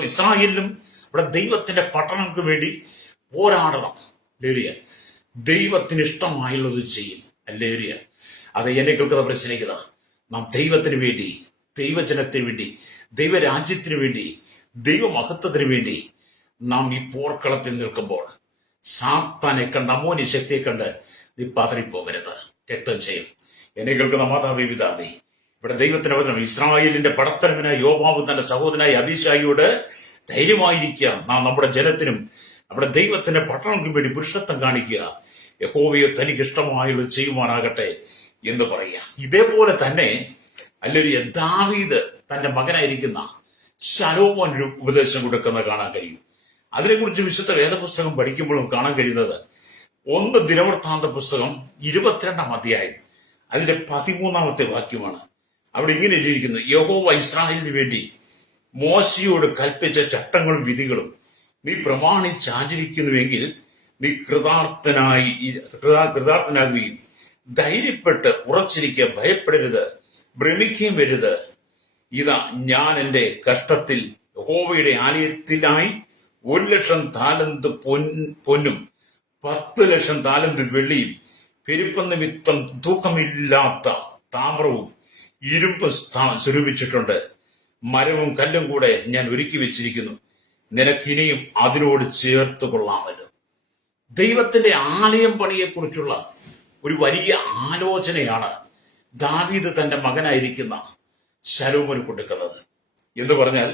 ഇസ്രായേലിലും ഇവിടെ ദൈവത്തിന്റെ പട്ടണങ്ങൾക്ക് വേണ്ടി പോരാടണം. അല്ലേലൂയ. ദൈവത്തിന് ഇഷ്ടമായുള്ളത് ചെയ്യും. അല്ലേലൂയ. അത് എന്നെ കേൾക്കുന്ന പ്രശ്നിക്കുക. നാം ദൈവത്തിന് വേണ്ടി, ദൈവജനത്തിന് വേണ്ടി, ദൈവരാജ്യത്തിന് വേണ്ടി, ദൈവമഹത്വത്തിന് വേണ്ടി നാം ഈ പോർക്കളത്തിൽ നിൽക്കുമ്പോൾ സാത്താനെ കണ്ട്, അമോന്യ ശക്തിയെ കണ്ട് നീ പതറിപ്പോകരുത്. രക്തം ചെയ്യും. എന്നെ കേൾക്കുന്ന മാതാവേ, പിതാവേ, ഇവിടെ ദൈവത്തിന്റെ വചനം, ഇസ്രായേലിന്റെ പടത്തലവനായ യോവാബ് തന്റെ സഹോദരനായ അബീശായിയോട് ധൈര്യമായിരിക്കുക, നാം നമ്മുടെ ജനത്തിനും നമ്മുടെ ദൈവത്തിന്റെ പട്ടണത്തിനും വേണ്ടി പുരുഷത്വം കാണിക്കുക, യഹോവയെ തനിക്ക് ഇഷ്ടമായുള്ളത് ചെയ്യുവാനാകട്ടെ എന്ന് പറയുക. ഇതേപോലെ തന്നെ അല്ലൊരു ദാവീദ് തന്റെ മകനായിരിക്കുന്ന ശലോമോൻ ഒരു ഉപദേശം കൊടുക്കുന്നത് കാണാൻ കഴിയും. അതിനെക്കുറിച്ച് വിശുദ്ധ വേദപുസ്തകം പഠിക്കുമ്പോഴും കാണാൻ കഴിയുന്നത് 1 ദിനവൃത്താന്ത പുസ്തകം 22-ാം അധ്യായം അതിന്റെ 13-ാമത്തെ വാക്യമാണ്. അവിടെ ഇങ്ങനെ എഴുതിയിരിക്കുന്നു: യഹോവ ഇസ്രായേലിന് വേണ്ടി മോശയോട് കൽപ്പിച്ച ചട്ടങ്ങളും വിധികളും നീ പ്രമാണിച്ചാചരിക്കുന്നുവെങ്കിൽ നീ കൃതാർത്ഥനാകുകയും ധൈര്യപ്പെട്ട് ഉറച്ചിരിക്കുക, ഭയപ്പെടരുത്, ഭ്രമിക്കുകയും വരുത്. ഇതാ ഞാൻ എന്റെ കഷ്ടത്തിൽ യഹോവയുടെ ആലയത്തിനായി 1,00,000 താലന്ത് പൊന്നും 10,00,000 താലന്ത് വെള്ളിയും പെരുപ്പം നിമിത്തം തൂക്കമില്ലാത്ത താമ്രവും ഇരുമ്പ് സ്വരൂപിച്ചിട്ടുണ്ട്. മരവും കല്ലും കൂടെ ഞാൻ ഒരുക്കി വെച്ചിരിക്കുന്നു, നിനക്കിനിയും അതിനോട് ചേർത്ത് കൊള്ളാമല്ലോ. ദൈവത്തിന്റെ ആലയം പണിയെക്കുറിച്ചുള്ള ഒരു വലിയ ആലോചനയാണ് ദാവീദ് തന്റെ മകനായിരിക്കുന്ന ശലോമോന് കൊടുക്കുന്നത്. എന്ന് പറഞ്ഞാൽ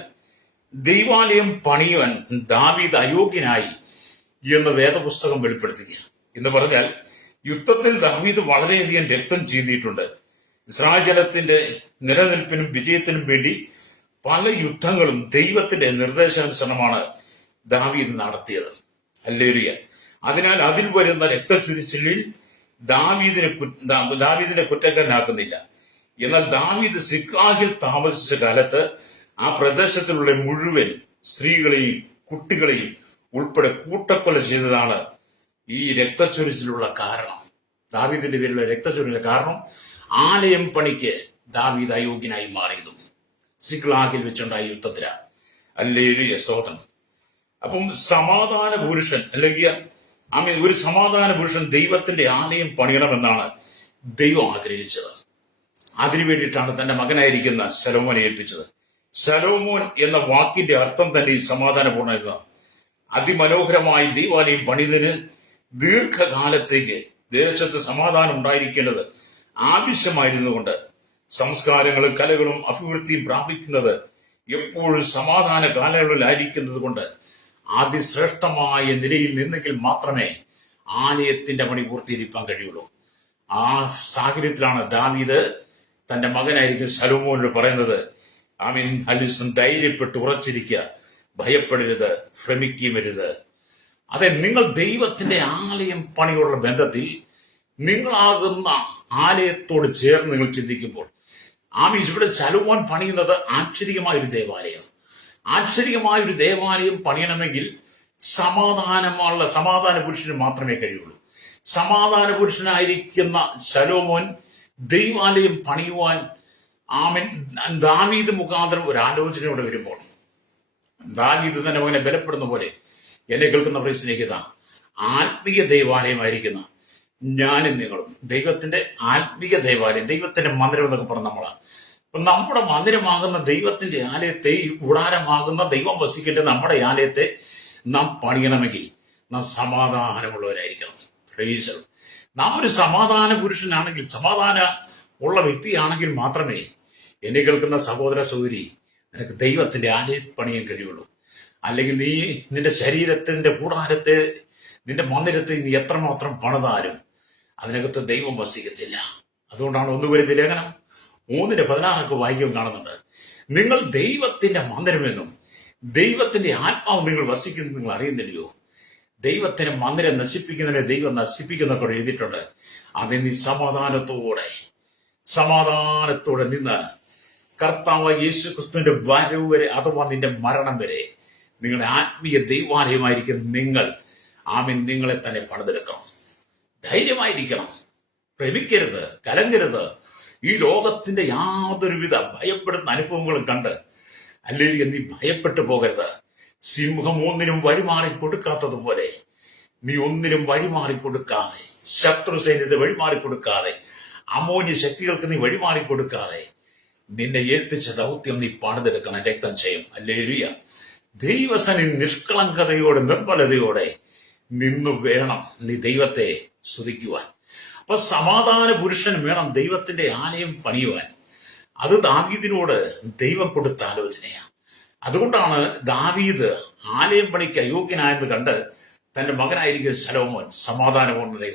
ദൈവാലയം പണിയുവാൻ ദാവീദ് അയോഗ്യനായി എന്ന് വേദപുസ്തകം വെളിപ്പെടുത്തുക. എന്ന് പറഞ്ഞാൽ യുദ്ധത്തിൽ ദാവീദ് വളരെയധികം രക്തം ചിന്തിയിട്ടുണ്ട്. ഇസ്രായേൽ ജനത്തിന്റെ നിലനിൽപ്പിനും വിജയത്തിനും വേണ്ടി പല യുദ്ധങ്ങളും ദൈവത്തിന്റെ നിർദ്ദേശാനുസരണമാണ് ദാവീദ് നടത്തിയത്. ഹല്ലേലൂയ. അതിനാൽ അതിൽ വരുന്ന രക്തചൊരിച്ചിലിൽ ദാവീദിനെ കുറ്റക്കാരനാക്കുന്നില്ല. എന്നാൽ ദാവീദ് സിക്ലാഗിൽ താമസിച്ച കാലത്ത് ആ പ്രദേശത്തിലുള്ള മുഴുവൻ സ്ത്രീകളെയും കുട്ടികളെയും ഉൾപ്പെടെ കൂട്ടക്കൊല ചെയ്തതാണ് ഈ രക്തച്ചൊരിച്ചിലുള്ള കാരണം. ദാവീദിന്റെ പേരിലുള്ള രക്തച്ചൊരിച്ചിലുള്ള കാരണം ആലയം പണിക്ക് ദാവീദ് അയോഗ്യനായി മാറിയതും സിക്ലാഗിൽ വെച്ചുണ്ടായ യുദ്ധത്തിലാണ്. ഹല്ലേലൂയ, സ്തോത്രം. അപ്പം സമാധാന പുരുഷൻ അല്ലെങ്കിൽ ഒരു സമാധാന പുരുഷൻ ദൈവത്തിന്റെ ആലയം പണിയണമെന്നാണ് ദൈവം ആഗ്രഹിച്ചത്. അതിനു വേണ്ടിയിട്ടാണ് തന്റെ മകനായിരിക്കുന്ന ശലോമോനെ ഏൽപ്പിച്ചത്. ശലോമോൻ എന്ന വാക്കിന്റെ അർത്ഥം തന്നെ സമാധാനപൂർണ്ണത. അതിമനോഹരമായി ദൈവാലയം പണിതതിന് ദീർഘകാലത്തേക്ക് ദേശത്ത് സമാധാനം ഉണ്ടായിരിക്കേണ്ടത് ആവശ്യമായിരുന്നുകൊണ്ട് സംസ്കാരങ്ങളും കലകളും അഭിവൃദ്ധിയും പ്രാപിക്കുന്നത് എപ്പോഴും സമാധാന കാലങ്ങളിലായിരിക്കുന്നത് കൊണ്ട് അതിശ്രേഷ്ഠമായ നിലയിൽ നിന്നെങ്കിൽ മാത്രമേ ആലയത്തിന്റെ പണി പൂർത്തീകരിക്കാൻ കഴിയുള്ളൂ. ആ സാഹചര്യത്തിലാണ് ദാവീദ് തന്റെ മകനായിരിക്കും ശലോമോനോട് പറയുന്നത്, ആമീൻ, ഹല്ലേലൂയ, ധൈര്യപ്പെട്ട് ഉറച്ചിരിക്കുക, ഭയപ്പെടരുത്, ഭ്രമിക്കുകയും വരുത്. അതെ, നിങ്ങൾ ദൈവത്തിന്റെ ആലയം പണിയുള്ള ബന്ധത്തിൽ നിങ്ങളാകുന്ന ആലയത്തോട് ചേർന്ന് നിങ്ങൾ ചിന്തിക്കുമ്പോൾ ആമീൻ, ഇവിടെ ശലോമോൻ പണിയുന്നത് ആശ്ചര്യമായൊരു ദേവാലയം. ആശ്ചര്യമായൊരു ദേവാലയം പണിയണമെങ്കിൽ സമാധാന പുരുഷന് മാത്രമേ കഴിയുള്ളൂ. സമാധാന പുരുഷനായിരിക്കുന്ന ശലോമോൻ ദൈവാലയം പണിയുവാൻ ആമൻ ദാവീദ് മുഖാന്തരം ഒരു ആലോചനയോടെ വരുമ്പോൾ ദാവീദ് തന്നെ മകനെ ബലപ്പെടുന്ന പോലെ എന്നെ കേൾക്കുന്ന പ്രിയ സ്നേഹിത, ആത്മീയ ദൈവാലയമായിരിക്കുന്ന ഞാനും നിങ്ങളും ദൈവത്തിന്റെ ആത്മീയ ദേവാലയം, ദൈവത്തിന്റെ മന്ദിരം എന്നൊക്കെ പറഞ്ഞ നമ്മളാണ്. അപ്പൊ നമ്മുടെ മന്ദിരമാകുന്ന ദൈവത്തിന്റെ ആലയത്തെ, ഈ കൂടാരമാകുന്ന ദൈവം വസിക്കേണ്ട നമ്മുടെ ആലയത്തെ നാം പണിയണമെങ്കിൽ നാം സമാധാനമുള്ളവരായിരിക്കണം. പ്രൈസ്. നാം ഒരു സമാധാന പുരുഷനാണെങ്കിൽ, സമാധാന ഉള്ള വ്യക്തിയാണെങ്കിൽ മാത്രമേ എന്നെ കേൾക്കുന്ന സഹോദര സഹോദരി നിനക്ക് ദൈവത്തിന്റെ ആലയം പണിയാൻ കഴിയുള്ളൂ. അല്ലെങ്കിൽ നീ നിന്റെ ശരീരത്തിന്റെ കൂടാരത്തെ, നിന്റെ മന്ദിരത്തെ നീ എത്രമാത്രം പണിതാലും അതിനകത്ത് ദൈവം വസിക്കത്തില്ല. അതുകൊണ്ടാണ് 1 കൊരിന്ത്യർ ലേഖനം 3:16 വായിക്കാൻ കാണുന്നുണ്ട്. നിങ്ങൾ ദൈവത്തിന്റെ മന്ദിരമെന്നും ദൈവത്തിന്റെ ആത്മാവ് നിങ്ങൾ വസിക്കുന്നു നിങ്ങൾ അറിയുന്നില്ലയോ? ദൈവത്തിന്റെ മന്ദിരം നശിപ്പിക്കുന്നതിനെ ദൈവം നശിപ്പിക്കുന്നൊക്കെ എഴുതിയിട്ടുണ്ട്. അത് നീ സമാധാനത്തോടെ നിന്ന് കർത്താവ് യേശു ക്രിസ്തുവിന്റെ വരവ് വരെ അഥവാ നിന്റെ മരണം വരെ നിങ്ങളുടെ ആത്മീയ ദൈവാലയമായിരിക്കും നിങ്ങൾ. ആമീൻ, നിങ്ങളെ തന്നെ പണിതെടുക്കണം. ധൈര്യമായിരിക്കണം, ഭ്രമിക്കരുത്, കലങ്കരുത്. ഈ ലോകത്തിന്റെ യാതൊരുവിധ ഭയപ്പെടുന്ന അനുഭവങ്ങളും കണ്ട് അല്ലെങ്കിൽ നീ ഭയപ്പെട്ടു പോകരുത്. സിംഹം ഒന്നിനും വഴിമാറി കൊടുക്കാത്തതുപോലെ നീ ഒന്നിനും വഴിമാറിക്കൊടുക്കാതെ, ശത്രു സൈന്യത്തെ വഴിമാറിക്കൊടുക്കാതെ, അമോന്യ ശക്തികൾക്ക് നീ വഴിമാറിക്കൊടുക്കാതെ നിന്നെ ഏൽപ്പിച്ച ദൗത്യം നീ പണിതെടുക്കണം. രക്തം ചെയ്യും. ഹല്ലേലൂയ. ദൈവസനിൽ നിഷ്കളങ്കതയോടെ നിർമ്മലതയോടെ നിന്നു വേണം നീ ദൈവത്തെ സ്തുതിക്കുവാൻ. അപ്പൊ സമാധാന പുരുഷൻ വേണം ദൈവത്തിന്റെ ആലയം പണിയുവാൻ. അത് ദാവീദിനോട് ദൈവം കൊടുത്ത ആലോചനയാണ്. അതുകൊണ്ടാണ് ദാവീദ് ആലയം പണിക്ക് അയോഗ്യനായെന്ന് കണ്ട് തന്റെ മകനായിരിക്കും ശലോമോൻ സമാധാനപൂർണ്ണനെ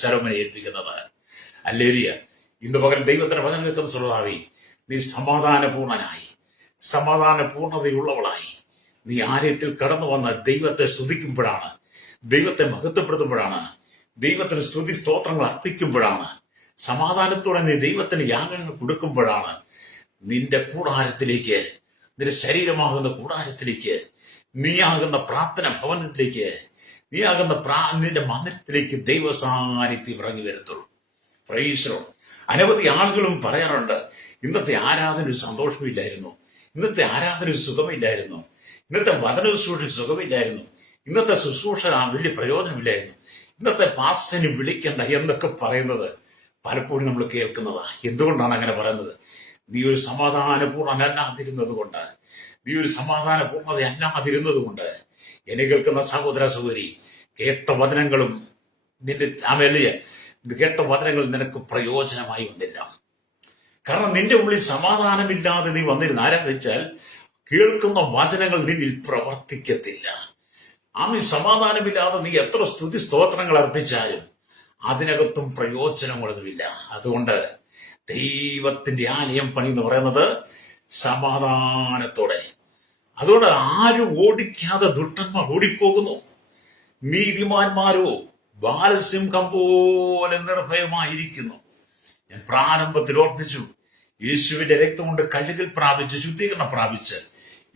ശലോമോനെ ഏൽപ്പിക്കുന്നത്. ഹല്ലേലൂയ. ഇന്ന് പകരം ദൈവത്തിന്റെ വചനം കേൾക്കുന്ന സുഹൃത്താവേ, നീ സമാധാനപൂർണനായി, സമാധാനപൂർണതയുള്ളവളായി നീ ആലയത്തിൽ കടന്നു വന്ന് ദൈവത്തെ സ്തുതിക്കുമ്പോഴാണ്, ദൈവത്തെ മഹത്വപ്പെടുത്തുമ്പോഴാണ്, ദൈവത്തിന് സ്തുതി സ്തോത്രങ്ങൾ അർപ്പിക്കുമ്പോഴാണ്, സമാധാനത്തോടെ നീ ദൈവത്തിന് യാഗങ്ങൾ കൊടുക്കുമ്പോഴാണ് നിന്റെ കൂടാരത്തിലേക്ക്, നിന്റെ ശരീരമാകുന്ന കൂടാരത്തിലേക്ക്, നീയാകുന്ന പ്രാർത്ഥന ഭവനത്തിലേക്ക്, നീയാകുന്ന നിന്റെ മന്ദിരത്തിലേക്ക് ദൈവ സാന്നിധ്യം ഇറങ്ങി വരത്തുള്ളൂ. Price the Lord. അനവധി ആളുകളും പറയാറുണ്ട്, ഇന്നത്തെ ആരാധന ഒരു സന്തോഷമില്ലായിരുന്നു, ഇന്നത്തെ ആരാധന ഒരു സുഖമില്ലായിരുന്നു, ഇന്നത്തെ വചന ശുശ്രൂഷ സുഖമില്ലായിരുന്നു, ഇന്നത്തെ ശുശ്രൂഷ വലിയ പ്രയോജനമില്ലായിരുന്നു, ഇന്നത്തെ പാസ്റ്ററിനെ വിളിക്കണ്ട എന്നൊക്കെ പറയുന്നത് പലപ്പോഴും നമ്മൾ കേൾക്കുന്നതാ. എന്തുകൊണ്ടാണ് അങ്ങനെ പറയുന്നത്? നീ ഒരു സമാധാനപൂർണ്ണനല്ലാതിരുന്നത് കൊണ്ട്, നീ ഒരു സമാധാനപൂർണ്ണത അല്ലാതിരുന്നത് കൊണ്ട്. എന്നെ കേൾക്കുന്ന സഹോദര സഹോദരി, കേട്ട വചനങ്ങളും കേട്ട വചനങ്ങൾ നിനക്ക് പ്രയോജനമായി വന്നില്ല. കാരണം നിന്റെ ഉള്ളിൽ സമാധാനമില്ലാതെ നീ വന്നിരുന്ന ആരാധിച്ചാൽ കേൾക്കുന്ന വചനങ്ങൾ നിന്നിൽ പ്രവർത്തിക്കത്തില്ല. സമാധാനമില്ലാതെ നീ എത്ര സ്തുതി സ്തോത്രങ്ങൾ അർപ്പിച്ചാലും അതിനകത്തും പ്രയോജനങ്ങളൊന്നുമില്ല. അതുകൊണ്ട് ദൈവത്തിന്റെ ആലയം പണി എന്ന് പറയുന്നത് സമാധാനത്തോടെ. അതുകൊണ്ട് ആരും ഓടിക്കാതെ ദുഷ്ടന്മാർ ഓടിപ്പോകുന്നു, നീതിമാന്മാരോ ബാലസിംഹം പോലെ നിർഭയമായിരിക്കുന്നു. ഞാൻ പ്രാരംഭത്തിൽ ഓർപ്പിച്ചു, യേശുവിന്റെ രക്തം കൊണ്ട് കഴുകൽ പ്രാപിച്ച് ശുദ്ധീകരണം പ്രാപിച്ച്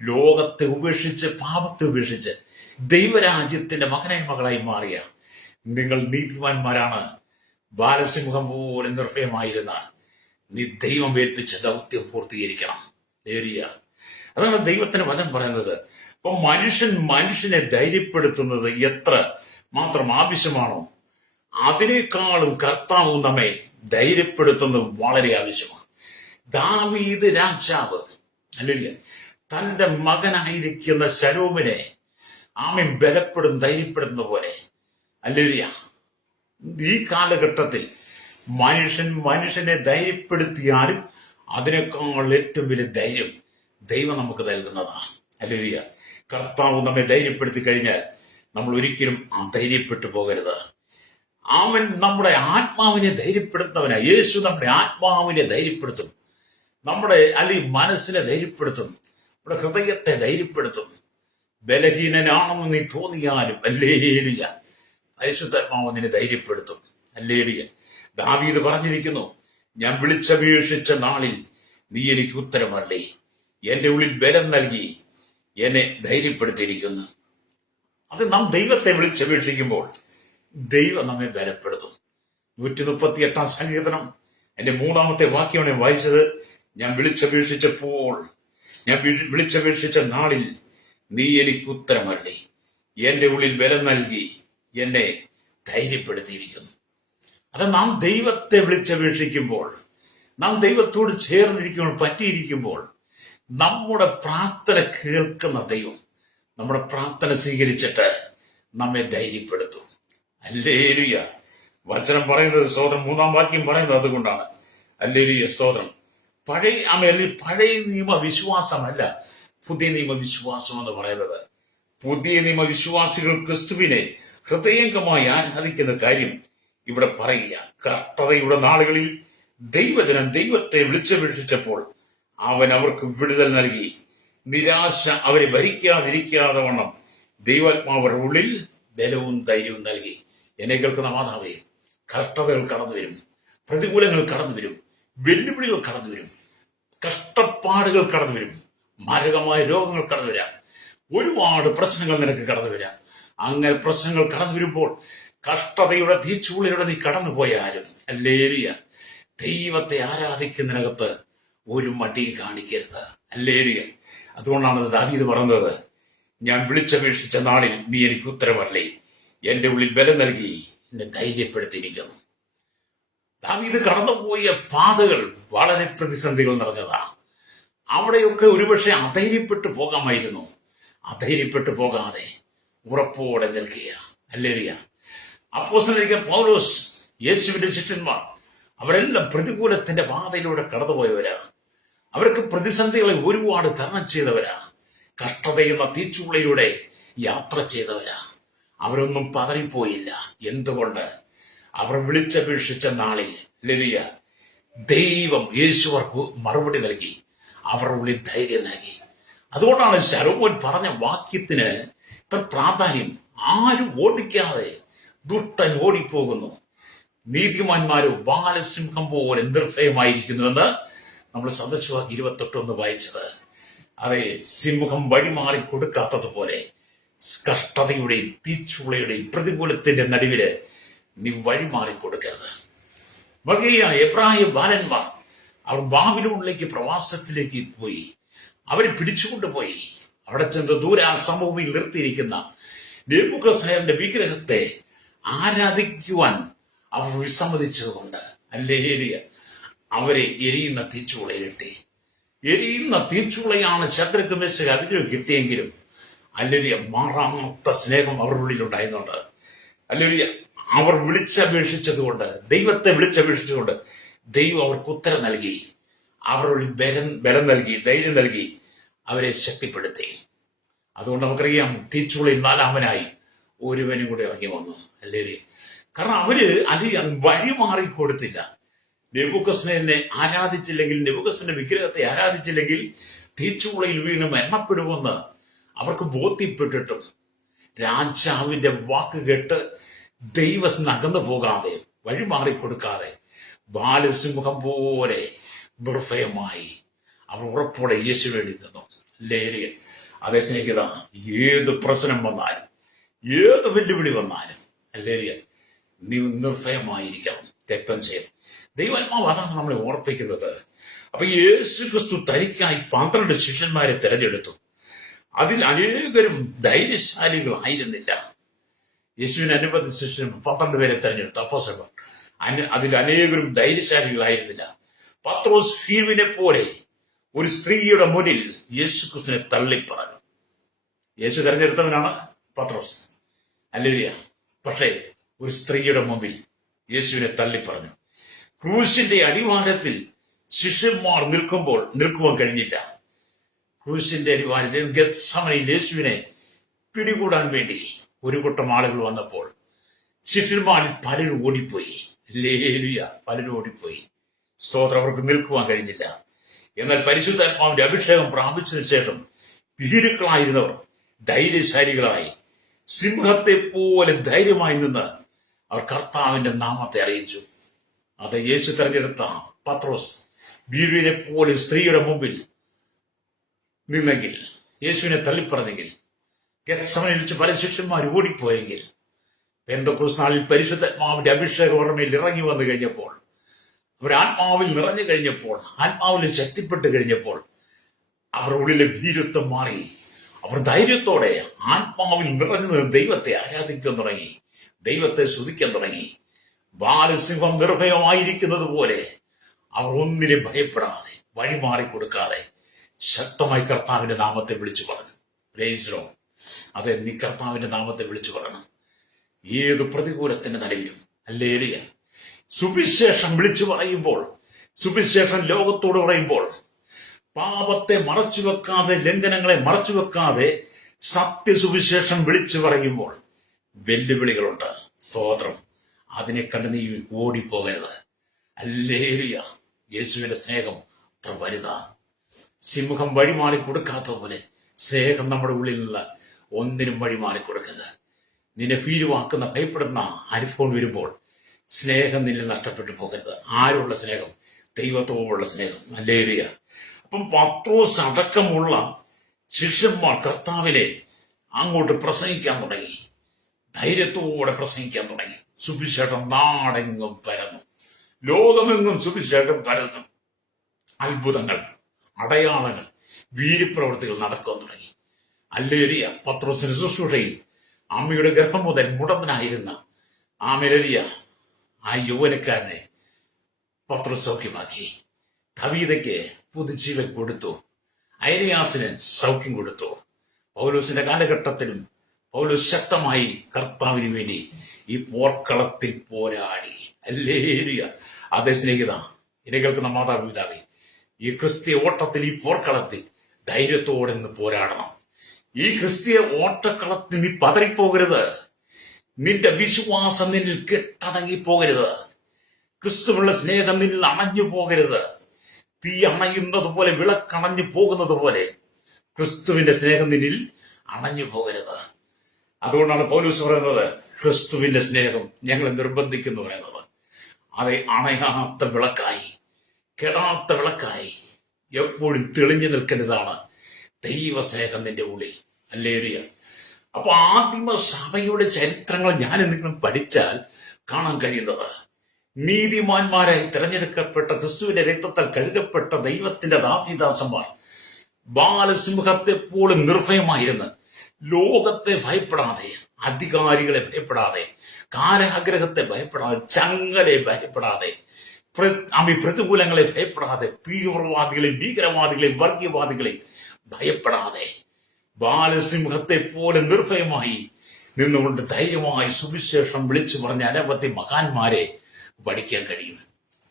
ലോകത്തെ ഉപേക്ഷിച്ച് പാപത്തെ ഉപേക്ഷിച്ച് ദൈവരാജ്യത്തിന്റെ മകനായി മകളായി മാറിയ നിങ്ങൾ നീതിമാന്മാരാണ്. ബാലസിംഹം പോലെ നിർഭയമായിരുന്ന നീ ദൈവം ഏൽപ്പിച്ച ദൗത്യം പൂർത്തീകരിക്കണം. അതാണ് ദൈവത്തിന് വചനം പറയുന്നത്. അപ്പൊ മനുഷ്യനെ ധൈര്യപ്പെടുത്തുന്നത് എത്ര മാത്രം ആവശ്യമാണോ, അതിനേക്കാളും കർത്താവ് നമ്മെ ധൈര്യപ്പെടുത്തുന്നത് വളരെ ആവശ്യമാണ്. ദാവീദ് രാജാവ് അല്ലെ തന്റെ മകനായിരിക്കുന്ന ശലോമിനെ ധൈര്യപ്പെടുന്ന പോലെ അല്ലേലിയ, ഈ കാലഘട്ടത്തിൽ മനുഷ്യനെ ധൈര്യപ്പെടുത്തിയാലും അതിനേക്കാൾ ഏറ്റവും വലിയ ധൈര്യം ദൈവം നമുക്ക് നൽകുന്നതാണ്. അല്ലേലിയ. കർത്താവ് നമ്മെ ധൈര്യപ്പെടുത്തി കഴിഞ്ഞാൽ നമ്മൾ ഒരിക്കലും ധൈര്യപ്പെട്ടു പോകരുത്. അവൻ നമ്മുടെ ആത്മാവിനെ ധൈര്യപ്പെടുത്തുന്നവനാ. യേശു നമ്മുടെ ആത്മാവിനെ ധൈര്യപ്പെടുത്തും, നമ്മുടെ അല്ലെങ്കിൽ മനസ്സിനെ ധൈര്യപ്പെടുത്തും, നമ്മുടെ ഹൃദയത്തെ ധൈര്യപ്പെടുത്തും. ബലഹീനനാണെന്ന് നീ തോന്നിയാലും ഹല്ലേലൂയ പരിശുദ്ധാത്മാവ് നിന്നെ ധൈര്യപ്പെടുത്തും. ഹല്ലേലൂയ. ദാവീദ് പറഞ്ഞിരിക്കുന്നു, ഞാൻ വിളിച്ചപേക്ഷിച്ച നാളിൽ നീ എനിക്ക് ഉത്തരമല്ലേ, എന്റെ ഉള്ളിൽ ബലം നൽകി എന്നെ ധൈര്യപ്പെടുത്തിയിരിക്കുന്നു. അത് നാം ദൈവത്തെ വിളിച്ചപേക്ഷിക്കുമ്പോൾ ദൈവം നമ്മെ ബലപ്പെടുത്തും. 138 സങ്കീർത്തനം എന്റെ 3-ാമത്തെ വാക്യമാണ് ഞാൻ വായിച്ചത്. ഞാൻ വിളിച്ചപേക്ഷിച്ച നാളിൽ നീ എനിക്ക് ഉത്തരമല്ലേ, എന്റെ ഉള്ളിൽ ബലം നൽകി എന്നെ ധൈര്യപ്പെടുത്തിയിരിക്കുന്നു. അത് നാം ദൈവത്തെ വിളിച്ചപേക്ഷിക്കുമ്പോൾ, നാം ദൈവത്തോട് ചേർന്നിരിക്കുമ്പോൾ, പറ്റിയിരിക്കുമ്പോൾ നമ്മുടെ പ്രാർത്ഥന കേൾക്കുന്ന ദൈവം നമ്മുടെ പ്രാർത്ഥന സ്വീകരിച്ചിട്ട് നമ്മെ ധൈര്യപ്പെടുത്തും. ഹല്ലേലൂയ. വചനം പറയുന്നത് സ്തോത്രം, 3-ാം വാക്യം പറയുന്നത് അതുകൊണ്ടാണ്. ഹല്ലേലൂയ സ്തോത്രം. പഴയ നിയമ വിശ്വാസമല്ല പുതിയ നിയമ വിശ്വാസം എന്ന് പറയുന്നത്. പുതിയ നിയമ വിശ്വാസികൾ ക്രിസ്തുവിനെ ഹൃദയംഗമായി ആരാധിക്കുന്ന കാര്യം ഇവിടെ പറയുക. കഷ്ടതയുടെ നാളുകളിൽ ദൈവത്തെ വിളിച്ചപേക്ഷിച്ചപ്പോൾ അവൻ അവർക്ക് വിടുതൽ നൽകി. നിരാശ അവരെ ഭരിക്കാതിരിക്കാതെ വണ്ണം ദൈവാത്മാവരുടെ ഉള്ളിൽ ബലവും ധൈര്യവും നൽകി. എന്നെ കേൾക്കുന്ന മാതാവേ, കഷ്ടതകൾ കടന്നു വരും, പ്രതികൂലങ്ങൾ കടന്നു വരും, വെല്ലുവിളികൾ കടന്നു വരും, കഷ്ടപ്പാടുകൾ കടന്നു വരും, മാരകമായ രോഗങ്ങൾ കടന്നു വരാം, ഒരുപാട് പ്രശ്നങ്ങൾ നിനക്ക് കടന്നു വരാം. അങ്ങനെ പ്രശ്നങ്ങൾ കടന്നു വരുമ്പോൾ കഷ്ടതയുടെ തീച്ചൂളിലൂടെ നീ കടന്നുപോയാലും ഹല്ലേലൂയ ദൈവത്തെ ആരാധിക്കുന്നതിനകത്ത് ഒരു മടി കാണിക്കരുത്. ഹല്ലേലൂയ. അതുകൊണ്ടാണ് ദാവീദ് പറഞ്ഞത്, ഞാൻ വിളിച്ചപേക്ഷിച്ച നാളിൽ നീ എനിക്ക് ഉത്തരമല്ലേ, എന്റെ ഉള്ളിൽ ബലം നൽകി എന്നെ ധൈര്യപ്പെടുത്തിയിരിക്കുന്നു. ദാവീദ് കടന്നുപോയ പാതകൾ വളരെ പ്രതിസന്ധികൾ നിറഞ്ഞതാ. അവിടെയൊക്കെ ഒരുപക്ഷെ അധൈര്യപ്പെട്ടു പോകാമായിരുന്നു. അധൈര്യപ്പെട്ടു പോകാതെ ഉറപ്പോടെ നിൽക്കുക. ഹല്ലേലൂയ. അപ്പോസ്തലനായ പൗലോസ്, യേശുവിന്റെ ശിഷ്യന്മാർ അവരെല്ലാം പ്രതികൂലത്തിന്റെ പാതയിലൂടെ കടന്നുപോയവരാ. അവർക്ക് പ്രതിസന്ധികളെ ഒരുപാട് തരണം ചെയ്തവരാ. കഷ്ടതയെന്ന തീച്ചുളയിലൂടെ യാത്ര ചെയ്തവരാ. അവരൊന്നും പതറിപ്പോയില്ല. എന്തുകൊണ്ട്? അവർ വിളിച്ചപേക്ഷിച്ച നാളിൽ ലലിയ ദൈവം യേശു അവർക്ക് മറുപടി നൽകി. അവർ ഉള്ളിൽ ധൈര്യം നൽകി. അതുകൊണ്ടാണ് ശലോമോൻ പറഞ്ഞ വാക്യത്തിന് ഇത്ര പ്രാധാന്യം. ആരും ഓടിക്കാതെ ദുഷ്ടൻ ഓടിപ്പോകുന്നു, നീതിമാന്മാരോ ബാലസിംഹം പോലെ നിർഭയമായിരിക്കുന്നുവെന്ന് നമ്മൾ സദസ്യവാക്യം 28 വായിച്ചത്. അതെ, സിംഹം വഴിമാറി കൊടുക്കാത്തതുപോലെ കഷ്ടതയുടെയും തീച്ചുളയുടെയും പ്രതികൂലത്തിന്റെ നടുവില് നീ വഴിമാറി കൊടുക്കരുത്. വകയ എബ്രായ ബാലന്മാർ അവർ ബാബിലോണിലേക്ക് പ്രവാസത്തിലേക്ക് പോയി. അവരെ പിടിച്ചുകൊണ്ടുപോയി. അവിടെ ചെന്ന് ദൂരെ ആ സമഭൂമിയിൽ നിർത്തിയിരിക്കുന്ന നെബൂഖദ്നേസറിന്റെ വിഗ്രഹത്തെ ആരാധിക്കുവാൻ അവർ വിസമ്മതിച്ചതുകൊണ്ട് അല്ലേലിയ അവരെ എരിയുന്ന തീച്ചുളയിലിട്ടി. എരിയുന്ന തീച്ചുളയാണ് ശദ്രക്ക് മേശക്ക് അതിലും കിട്ടിയെങ്കിലും അല്ലേലിയ മാറാത്ത സ്നേഹം അവരുടെ ഉള്ളിലുണ്ടായിരുന്നുണ്ട്. അല്ലേലിയ അവർ വിളിച്ചപേക്ഷിച്ചതുകൊണ്ട്, ദൈവത്തെ വിളിച്ചപേക്ഷിച്ചുകൊണ്ട് ദൈവം അവർക്ക് ഉത്തരം നൽകി. അവരുടെ ബലം നൽകി, ധൈര്യം നൽകി, അവരെ ശക്തിപ്പെടുത്തി. അതുകൊണ്ട് നമുക്കറിയാം, തീച്ചുളയിൽ 4-ാമനായി ഒരുവനും കൂടെ ഇറങ്ങി വന്നു. അല്ലേലിയ കാരണം അവര് അത് വഴിമാറി കൊടുത്തില്ല. നെബൂഖദ്നേസറിനെ ആരാധിച്ചില്ലെങ്കിൽ, നെബൂഖദ്നേസറിന്റെ വിഗ്രഹത്തെ ആരാധിച്ചില്ലെങ്കിൽ തീച്ചുളയിൽ വീണ് മരണപ്പെടുമെന്ന് അവർക്ക് ബോധ്യപ്പെട്ടിട്ടും രാജാവിന്റെ വാക്ക് കേട്ട് ദൈവത്തിന് അകന്നു പോകാതെ, വഴിമാറിക്കൊടുക്കാതെ, ബാലസിംഹം പോലെ നിർഭയമായി അവർ ഉറപ്പോടെ യേശു വേണ്ടി നിന്നു. ലേലിയ അതേ സ്നേഹിത, ഏത് പ്രശ്നം വന്നാലും, ഏത് വെല്ലുവിളി വന്നാലും ലേലിയ നീ നിർഭയമായിരിക്കണം. രക്തം ചെയ്യണം. ദൈവാത്മാവ് അതാണ് നമ്മളെ ഓർപ്പിക്കുന്നത്. അപ്പൊ യേശു ക്രിസ്തു തനിക്കായി 12 ശിഷ്യന്മാരെ തെരഞ്ഞെടുത്തു. അതിൽ അനേകരും ധൈര്യശാലികളായിരുന്നില്ല. യേശുവിന് അനുബന്ധിച്ച ശിഷ്യൻ 12 പേരെ തെരഞ്ഞെടുത്തു അപ്പോസ്തലന്മാർ. അതിൽ അനേകരും ധൈര്യശാലികളായിരുന്നില്ല. പത്രോസ് ഫീവിനെ പോലെ ഒരു സ്ത്രീയുടെ മുന്നിൽ യേശു ക്രിസ്തുവിനെ തള്ളിപ്പറഞ്ഞു. യേശു തെരഞ്ഞെടുത്തവനാണ് പത്രോസ്, ഹല്ലേലൂയ. പക്ഷേ ഒരു സ്ത്രീയുടെ മുമ്പിൽ യേശുവിനെ തള്ളിപ്പറഞ്ഞു. ക്രൂശിന്റെ അടിവാരത്തിൽ ശിഷ്യന്മാർ നിൽക്കുവാൻ കഴിഞ്ഞില്ല. ക്രൂശിന്റെ അടിവാരത്തിൽ ഗെത്സമനയിൽ യേശുവിനെ പിടികൂടാൻ വേണ്ടി ഒരു കൂട്ടം ആളുകൾ വന്നപ്പോൾ ശിഷ്യന്മാരിൽ പലരും ഓടിപ്പോയി. ഹല്ലേലൂയ, പലരും ഓടിപ്പോയി. സ്തോത്രം. അവർക്ക് നിൽക്കുവാൻ കഴിഞ്ഞില്ല. എന്നാൽ പരിശുദ്ധാത്മാവിന്റെ അഭിഷേകം പ്രാപിച്ചതിനു ശേഷം ഭീരുക്കളായിരുന്നവർ ധൈര്യശാലികളായി, സിംഹത്തെ പോലെ ധൈര്യമായി നിന്ന് അവർ കർത്താവിന്റെ നാമത്തെ അറിയിച്ചു. അത് യേശു തെരഞ്ഞെടുത്ത പത്രോസ് ഭീരുവിനെ പോലെ സ്ത്രീയുടെ മുമ്പിൽ നിന്നെങ്കിൽ, യേശുവിനെ തള്ളിപ്പറഞ്ഞെങ്കിൽ, ഗെത്സമനയിൽ വെച്ച് പല ശിഷ്യന്മാർ ഓടിപ്പോയെങ്കിൽ, പെന്തക്കോസ്ത് നാളിൽ പരിശുദ്ധാത്മാവിന്റെ അഭിഷേകം അവരുടെ മേൽ ഇറങ്ങി വന്നു കഴിഞ്ഞപ്പോൾ, അവർ ആത്മാവിൽ നിറഞ്ഞു കഴിഞ്ഞപ്പോൾ, ആത്മാവിൽ ശക്തിപ്പെട്ട് കഴിഞ്ഞപ്പോൾ അവരുടെ ഉള്ളിലെ ഭീരുത്വം മാറി. അവർ ധൈര്യത്തോടെ ആത്മാവിൽ നിറഞ്ഞു ദൈവത്തെ ആരാധിക്കാൻ തുടങ്ങി, ദൈവത്തെ സ്തുതിക്കാൻ തുടങ്ങി. ബാലസിംഹം നിർഭയമായിരിക്കുന്നത് പോലെ അവർ ഒന്നിനെ ഭയപ്പെടാതെ, വഴിമാറിക്കൊടുക്കാതെ ശക്തമായി കർത്താവിന്റെ നാമത്തെ വിളിച്ചു പറഞ്ഞു. Price the Lord. അതെ, നീ കർത്താവിന്റെ നാമത്തെ വിളിച്ചു പറയണം ഏത് പ്രതികൂലത്തിന്റെ നടുവിലും. ഹല്ലേലൂയ. സുവിശേഷം വിളിച്ചു പറയുമ്പോൾ, സുവിശേഷം ലോകത്തോട് പറയുമ്പോൾ, പാപത്തെ മറച്ചുവെക്കാതെ, ലംഘനങ്ങളെ മറച്ചുവെക്കാതെ സത്യസുവിശേഷം വിളിച്ചു പറയുമ്പോൾ വെല്ലുവിളികളുണ്ട്. സ്തോത്രം. അതിനെ കണ്ട് നീ ഓടിപ്പോകരുത്. ഹല്ലേലൂയ. യേശുവിന്റെ സ്നേഹം അത്ര വലുതാ. സിംഹം വഴിമാറി കൊടുക്കാത്തതുപോലെ സ്നേഹം നമ്മുടെ ഉള്ളിലുള്ള ഒന്നിനും വഴിമാറി കൊടുക്കരുത്. നിന്നെ ഭീരുവാക്കുന്ന, ഭയപ്പെടുന്ന അനുഭവം വരുമ്പോൾ സ്നേഹം നിന്നിൽ നഷ്ടപ്പെട്ടു പോകരുത്. ആരുള്ള സ്നേഹം? ദൈവത്തോടുള്ള സ്നേഹം. ഹല്ലേലൂയ. അപ്പം പത്രോസ് അടക്കമുള്ള ശിഷ്യന്മാർ കർത്താവിനെ അങ്ങോട്ട് പ്രസംഗിക്കാൻ തുടങ്ങി. ധൈര്യത്തോടെ പ്രസംഗിക്കാൻ തുടങ്ങി. സുവിശേഷം നാടെങ്ങും പരന്നു. ലോകമെങ്ങും സുവിശേഷം പരന്നു. അത്ഭുതങ്ങൾ, അടയാളങ്ങൾ, വീര്യപ്രവൃത്തികൾ നടക്കാൻ തുടങ്ങി. ഹല്ലേലൂയ. പത്രോസിന്റെ ശുശ്രൂഷയിൽ അമ്മയുടെ ഗർഭം മുതൽ മുടന്തനായിരുന്ന ആ യൗവനക്കാരനെ പത്രോസ് സൗഖ്യമാക്കി. ദാവീദയ്ക്ക് പുതുജീവൻ കൊടുത്തു. ഐനിയാസിന് സൗഖ്യം കൊടുത്തു. പൗലോസിന്റെ കാലഘട്ടത്തിലും പൗലോസ് ശക്തമായി കർത്താവിന് വേണ്ടി ഈ പോർക്കളത്തിൽ പോരാടി. ഹല്ലേലൂയ. അതേ സ്നേഹിത, എന്നെ കേൾക്കുന്ന മാതാപിതാവേ, ഈ ക്രിസ്തീയ ഓട്ടത്തിൽ, ഈ പോർക്കളത്തിൽ ധൈര്യത്തോടെ നിന്ന് പോരാടണം. ഈ ക്രിസ്തീയ ഓട്ടക്കളത്തിൽ നീ പതറിപ്പോകരുത്. നിന്റെ വിശ്വാസം നിന്നിൽ കെട്ടടങ്ങി പോകരുത്. ക്രിസ്തുവിനുള്ള സ്നേഹം നിന്നിൽ അണഞ്ഞു പോകരുത്. തീ അണയുന്നത് പോലെ, വിളക്കണഞ്ഞു പോകുന്നത് പോലെ ക്രിസ്തുവിന്റെ സ്നേഹം നിന്നിൽ അണഞ്ഞു പോകരുത്. അതുകൊണ്ടാണ് പൗലോസ് പറയുന്നത്, ക്രിസ്തുവിന്റെ സ്നേഹം ഞങ്ങളെ നിർബന്ധിക്കുന്നു പറയുന്നത്. അതെ, അണയാത്ത വിളക്കായി, കെടാത്ത വിളക്കായി എപ്പോഴും തെളിഞ്ഞു നിൽക്കേണ്ടതാണ് ദൈവസ്നേഹം നിന്റെ ഉള്ളിൽ. ഹല്ലേലൂയ. അപ്പൊ ആദിമ സഭയുടെ ചരിത്രങ്ങൾ ഞാൻ എന്തെങ്കിലും പഠിച്ചാൽ കാണാൻ കഴിയുന്നത്, നീതിമാന്മാരായി തിരഞ്ഞെടുക്കപ്പെട്ട, ക്രിസ്തുവിന്റെ രക്തത്താൽ കഴുകപ്പെട്ട ദൈവത്തിന്റെ ദാസിദാസന്മാർ ബാലസിംഹത്തെ പോലും നിർഭയമായിരുന്ന് ലോകത്തെ ഭയപ്പെടാതെ, അധികാരികളെ ഭയപ്പെടാതെ, കാരാഗ്രഹത്തെ ഭയപ്പെടാതെ, ചങ്ങലെ ഭയപ്പെടാതെ, പ്രതികൂലങ്ങളെ ഭയപ്പെടാതെ, തീവ്രവാദികളെയും ഭീകരവാദികളെയും വർഗീയവാദികളെയും ഭയപ്പെടാതെ, ബാലസിംഹത്തെ പോലെ നിർഭയമായി നിന്നുകൊണ്ട് ധൈര്യമായി സുവിശേഷം വിളിച്ചു പറഞ്ഞ അനവധി മഹാന്മാരെ പഠിക്കാൻ കഴിയും.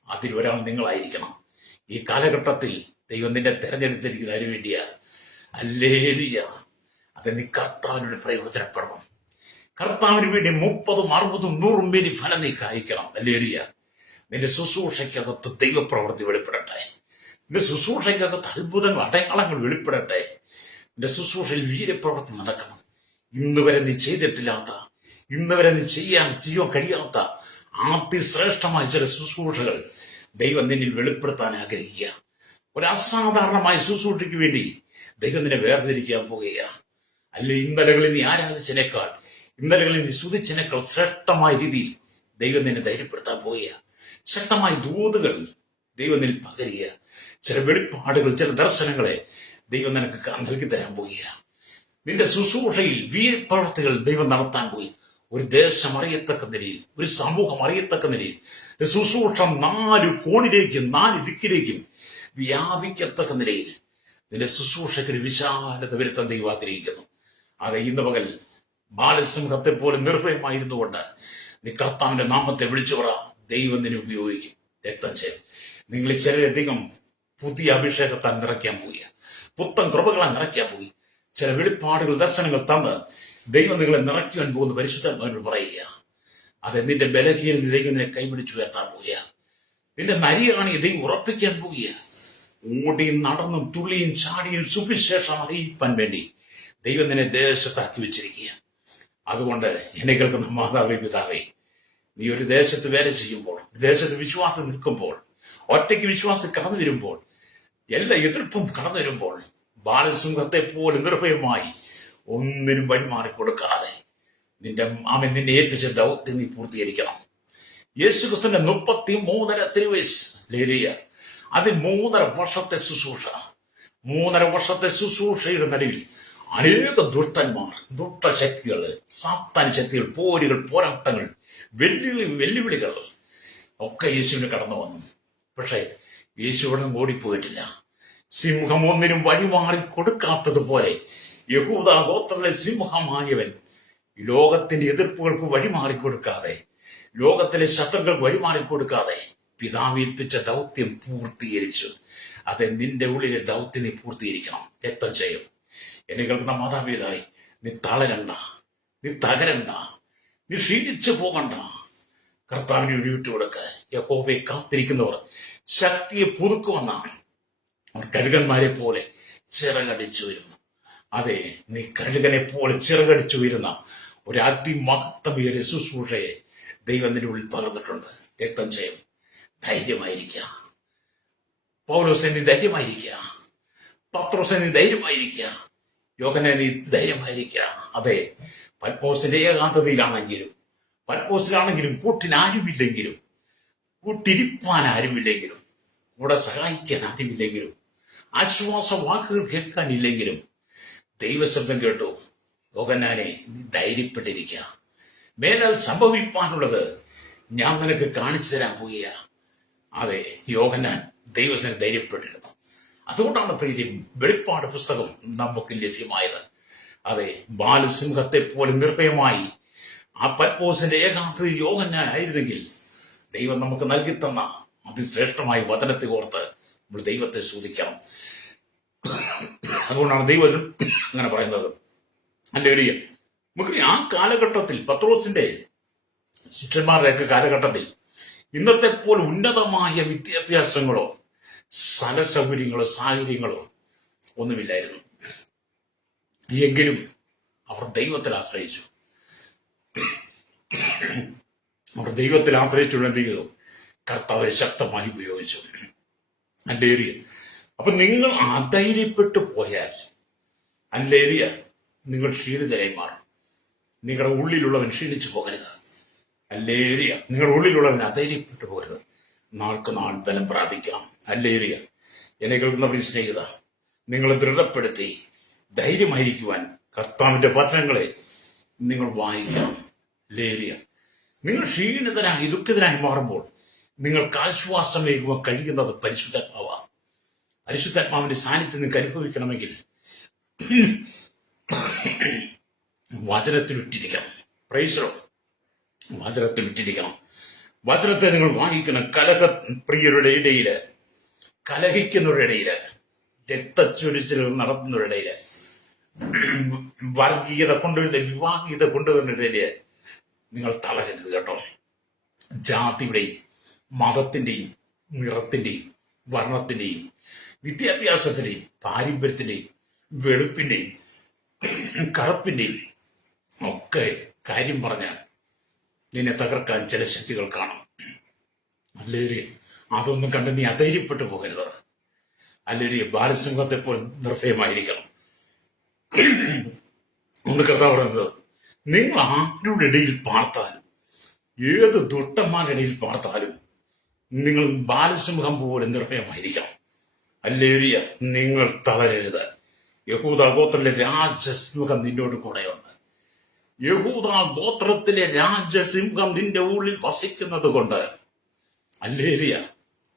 അതിലൊരാൾ നിങ്ങളായിരിക്കണം. ഈ കാലഘട്ടത്തിൽ ദൈവം നിന്നെ തെരഞ്ഞെടുത്തിരിക്കുന്ന അതിനു വേണ്ടിയാ. ഹല്ലേലൂയ. അത് നീ കർത്താവിനോട് പ്രയോജനപ്പെടണം. കർത്താവിന് വേണ്ടി 30, 60, 100 പേര് ഫലം നീ കായ്ക്കണം. ഹല്ലേലൂയ. നിന്റെ ശുശ്രൂഷയ്ക്കകത്ത് ദൈവപ്രവൃത്തി വെളിപ്പെടട്ടെ. നിന്റെ ശുശ്രൂഷയ്ക്കകത്ത് അത്ഭുതങ്ങൾ, അടയാളങ്ങൾ വെളിപ്പെടട്ടെ. നിന്റെ ശുശ്രൂഷയിൽ വീര്യപ്രവൃത്തി നടക്കണം. ഇന്ന് വരെ നീ ചെയ്തിട്ടില്ലാത്ത, ഇന്ന് വരെ നീ ചെയ്യാൻ കഴിയാത്ത അതിശ്രേഷ്ഠമായ ചില ശുശ്രൂഷകൾ ദൈവം നിന്നിൽ വെളിപ്പെടുത്താൻ ആഗ്രഹിക്കുക. ഒരു അസാധാരണമായ ശുശ്രൂഷയ്ക്ക് വേണ്ടി ദൈവം നിന്നെ വേർതിരിക്കാൻ പോകുക. അല്ലെ, ഇന്നലകളിൽ നീ ആരാധിച്ചതിനേക്കാൾ, ഇന്നലകളിൽ നീ സ്തുതിച്ചതിനേക്കാൾ ശ്രേഷ്ഠമായ രീതിയിൽ ദൈവം നിന്നെ ധൈര്യപ്പെടുത്താൻ പോകുക. ശക്തമായ ദൂതുകൾ ദൈവം നിന്നിൽ പകരുക. ചില വെളിപ്പാടുകൾ, ചില ദർശനങ്ങളെ ദൈവം നിനക്ക് നൽകി തരാൻ പോകുക. നിന്റെ ശുശ്രൂഷയിൽ വീരപ്രവർത്തികൾ ദൈവം നടത്താൻ പോയി. ഒരു ദേശം അറിയത്തക്ക നിലയിൽ, ഒരു സമൂഹം അറിയത്തക്ക നിലയിൽ ശുശ്രൂഷ 4 കോണിലേക്കും 4 ദിക്കിലേക്കും വ്യാപിക്കത്തക്ക നിലയിൽ നിന്റെ ശുശ്രൂഷയ്ക്ക് ഒരു വിശാലത വരുത്താൻ ദൈവം ആഗ്രഹിക്കുന്നു. അത് ഇന്ന് പകൽ ബാലസിംഹത്തെ പോലെ നിർഭയമായിരുന്നുകൊണ്ട് നീ കർത്താവിന്റെ നാമത്തെ വിളിച്ചു പറ. ദൈവം നിന്നെ ഉപയോഗിക്കും. രക്തം ചെയ്യും. നിങ്ങളിൽ ചിലരധികം പുതിയ അഭിഷേകത്താൽ നിറയ്ക്കാൻ പോയി, പുത്തൻ കൃപകളാൽ നിറയ്ക്കാൻ പോയി. ചില വെളിപ്പാടുകൾ, ദർശനങ്ങൾ തന്ന് ദൈവം നിങ്ങളെ നിറയ്ക്കുവാൻ പോകുന്ന പരിശുദ്ധാത്മാവിനോട് പറയുക. അത് നിന്റെ ബലഹീനത ദൈവം നിന്നെ കൈപിടിച്ചു ഉയർത്താൻ പോവുക. നിന്റെ നരിയാണി ദൈവം ഉറപ്പിക്കാൻ പോവുക. ഓടിയും നടന്നും തുള്ളിയും ചാടിയും സുവിശേഷം അറിയിപ്പാൻ വേണ്ടി ദൈവം നിന്നെ ദേശത്താക്കി വെച്ചിരിക്കുക. അതുകൊണ്ട് എന്നെ കേൾക്കുന്ന മാതാവേ, പിതാവേ, നീ ഒരു ദേശത്ത് വേല ചെയ്യുമ്പോൾ, ഒരു ദേശത്ത് വിശ്വാസം നിൽക്കുമ്പോൾ, ഒറ്റയ്ക്ക് വിശ്വാസം കടന്നു വരുമ്പോൾ, എല്ലാ എതിർപ്പും കടന്നു വരുമ്പോൾ, ബാലസിംഹത്തെ പോലെ നിർഭയമായി ഒന്നിനും വഴിമാറിക്കൊടുക്കാതെ നിന്നെ ഏൽപ്പിച്ച ദൗത്യം നീ പൂർത്തീകരിക്കണം. യേശുക്രിസ്തുവിന്റെ 33.5 തിരുവയസ്സ്, ഹല്ലേലൂയ. അത് 3.5 വർഷത്തെ ശുശ്രൂഷ. 3.5 വർഷത്തെ ശുശ്രൂഷയുടെ നടുവിൽ അനേക ദുഷ്ടന്മാർ, ദുഷ്ടശക്തികൾ, സാത്താൻ ശക്തികൾ, പോരുകൾ, പോരാട്ടങ്ങൾ, വെല്ലുവിളികൾ ഒക്കെ യേശുവിന് കടന്നു വന്നു. പക്ഷേ യേശുവിടെ ഓടിപ്പോയിട്ടില്ല. സിംഹം ഒന്നിനും വഴിമാറി കൊടുക്കാത്തതുപോലെ യഹൂദ ഗോത്രത്തിലെ സിംഹമായവൻ ലോകത്തിന്റെ എതിർപ്പുകൾക്ക് വഴിമാറിക്കൊടുക്കാതെ, ലോകത്തിലെ ശത്രുക്കൾക്ക് വഴിമാറിക്കൊടുക്കാതെ പിതാവേൽപ്പിച്ച ദൗത്യം പൂർത്തീകരിച്ചു. അത് നിന്റെ ഉള്ളിലെ ദൗത്യം നീ പൂർത്തീകരിക്കണം. രക്തം ചെയ്യും. എന്നെ കേൾക്കുന്ന മാതാപിതായി, നീ തളരണ്ട, നീ തകരണ്ട, നീ ക്ഷീണിച്ചു പോകണ്ട. കർത്താവിനെ വിട്ടുകൊടുക്ക. യഹോവയെ കാത്തിരിക്കുന്നവർ ശക്തിയെ പുതുക്കുമെന്നാണ്. അവർ കഴുകന്മാരെ പോലെ ചിറകടിച്ചു വരുന്നു. അതെ, നീ കഴുകനെ പോലെ ചിറകടിച്ചു വരുന്ന ഒരു അതിമഹത്വമേറിയ ശുശ്രൂഷയെ ദൈവം നിന്റെ ഉള്ളിൽ പകർന്നിട്ടുണ്ട്. രക്തം ചെയ്യും. ധൈര്യമായിരിക്കുക. പൗലോസേ, നീ ധൈര്യമായിരിക്കുക. പത്രോസേ, നീ ധൈര്യമായിരിക്കുക. യോഹന്നേ, നീ ധൈര്യമായിരിക്കുക. അതെ, പത്മോസിന്റെ ഏകാന്തതയിലാണെങ്കിലും, പത്മോസിലാണെങ്കിലും, കൂട്ടിനാരുമില്ലെങ്കിലും, കൂട്ടിരിപ്പാൻ ആരുമില്ലെങ്കിലും, കൂടെ സഹായിക്കാൻ ആരുമില്ലെങ്കിലും, ആശ്വാസ വാക്കുകൾ കേൾക്കാനില്ലെങ്കിലും, ദൈവശബ്ദം കേട്ടു. യോഹന്നാനെ, നീ ധൈര്യപ്പെട്ടിരിക്കുക. മേലാൽ സംഭവിപ്പാനുള്ളത് ഞാൻ നിനക്ക് കാണിച്ചു തരാൻ പോവുക. അതെ, യോഹന്നാൻ ദൈവത്തിന് ധൈര്യപ്പെട്ടിരുന്നു. അതുകൊണ്ടാണ് പ്രീതി വെളിപ്പാട് പുസ്തകം നമുക്ക് ലഭ്യമായത്. അതെ, ബാലസിംഹത്തെ പോലെ നിർഭയമായി ആ പത്മോസിന്റെ ഏകാന്തതയിൽ യോഹന്നാൻ ആയിരുന്നെങ്കിൽ ദൈവം നമുക്ക് നൽകിത്തന്ന അതിശ്രേഷ്ഠമായ വചനത്തെ ഓർത്ത് നമ്മൾ ദൈവത്തെ സ്തുതിക്കണം. അതുകൊണ്ടാണ് ദൈവം അങ്ങനെ പറയുന്നത്. ഹല്ലേലൂയ. നമുക്ക് ആ കാലഘട്ടത്തിൽ, പത്രോസിന്റെ ശിഷ്യന്മാരുടെയൊക്കെ കാലഘട്ടത്തിൽ ഇന്നത്തെ പോലെ ഉന്നതമായ വിദ്യാഭ്യാസങ്ങളോ സ്ഥല സൗകര്യങ്ങളോ സാഹചര്യങ്ങളോ ഒന്നുമില്ലായിരുന്നു. എങ്കിലും അവർ ദൈവത്തിൽ ആശ്രയിച്ചു. അവർ ദൈവത്തിൽ ആശ്രയിച്ചുള്ള എന്ത് ചെയ്തു? കർത്താവ് ശക്തമായി ഉപയോഗിച്ചു. ഹല്ലേലൂയ. അപ്പൊ നിങ്ങൾ അധൈര്യപ്പെട്ടു പോയാൽ ഹല്ലേലൂയ, നിങ്ങൾ ക്ഷീണിതരായി മാറും. നിങ്ങളുടെ ഉള്ളിലുള്ളവൻ ക്ഷീണിച്ചു പോകരുത്. ഹല്ലേലൂയ. നിങ്ങളുടെ ഉള്ളിലുള്ളവൻ അധൈര്യപ്പെട്ടു പോകരുത്. നാൾക്ക് നാൾ ബലം പ്രാപിക്കാം. ഹല്ലേലൂയ. എന്നെ കേൾക്കുന്ന പ്രിയ സ്നേഹിത, നിങ്ങളെ ദൃഢപ്പെടുത്തി ധൈര്യമായിരിക്കുവാൻ കർത്താവിന്റെ വചനങ്ങളെ നിങ്ങൾ വായിക്കണം. ഹല്ലേലൂയ. നിങ്ങൾ ക്ഷീണിതരായി ദുഃഖിതരായി മാറുമ്പോൾ നിങ്ങൾക്ക് ആശ്വാസമേകുവാൻ കഴിയുന്നത് പരിശുദ്ധാത്മാവാണ്. പരിശുദ്ധാത്മാവിന്റെ സാന്നിധ്യം നിങ്ങൾക്ക് അനുഭവിക്കണമെങ്കിൽ വചനത്തിലിട്ടിരിക്കണം. Praise the lord. വചനത്തിലിട്ടിരിക്കണം. വചനത്തെ നിങ്ങൾ വായിക്കണം. കലഹപ്രിയരുടെ ഇടയില്, കലഹിക്കുന്നവരുടെ ഇടയില്, രക്തച്ചൊരിച്ചിൽ നടത്തുന്നവരുടെ ഇടയില്, വർഗീയത കൊണ്ടുവരുന്ന വിവാഹീയത കൊണ്ടുവരുന്നതിന്റെ നിങ്ങൾ തളരരുത് കേട്ടോ. ജാതിയുടെയും മതത്തിന്റെയും നിറത്തിന്റെയും വർണ്ണത്തിന്റെയും വിദ്യാഭ്യാസത്തിന്റെയും പാരമ്പര്യത്തിന്റെയും വെളുപ്പിന്റെയും കറുപ്പിന്റെയും ഒക്കെ കാര്യം പറഞ്ഞാൽ നിന്നെ തകർക്കാൻ ചില ശക്തികൾ കാണും. അല്ലേരി അതൊന്നും കണ്ട് നീ അധൈര്യപ്പെട്ടു പോകരുത്. അല്ലേരി ബാലസിംഹത്തെ പോലെ നിർഭയമായിരിക്കണം. ഒന്ന് കർത്താവ് പറയുന്നത്, നിങ്ങൾ ആരുടെ ഇടയിൽ പാർത്താലും, ഏത് ദുഷ്ടന്മാരുടെ ഇടയിൽ പാർത്താലും നിങ്ങൾ ബാലസിംഹം പോലെ നിർഭയമായിരിക്കണം. ഹല്ലേലൂയ. നിങ്ങൾ തളരരുത്. യഹൂദ ഗോത്രത്തിലെ രാജസിംഹം നിന്നോട് കൂടെയുണ്ട്. യഹൂദ ഗോത്രത്തിലെ രാജസിംഹം നിന്റെ ഉള്ളിൽ വസിക്കുന്നത് കൊണ്ട് ഹല്ലേലൂയ,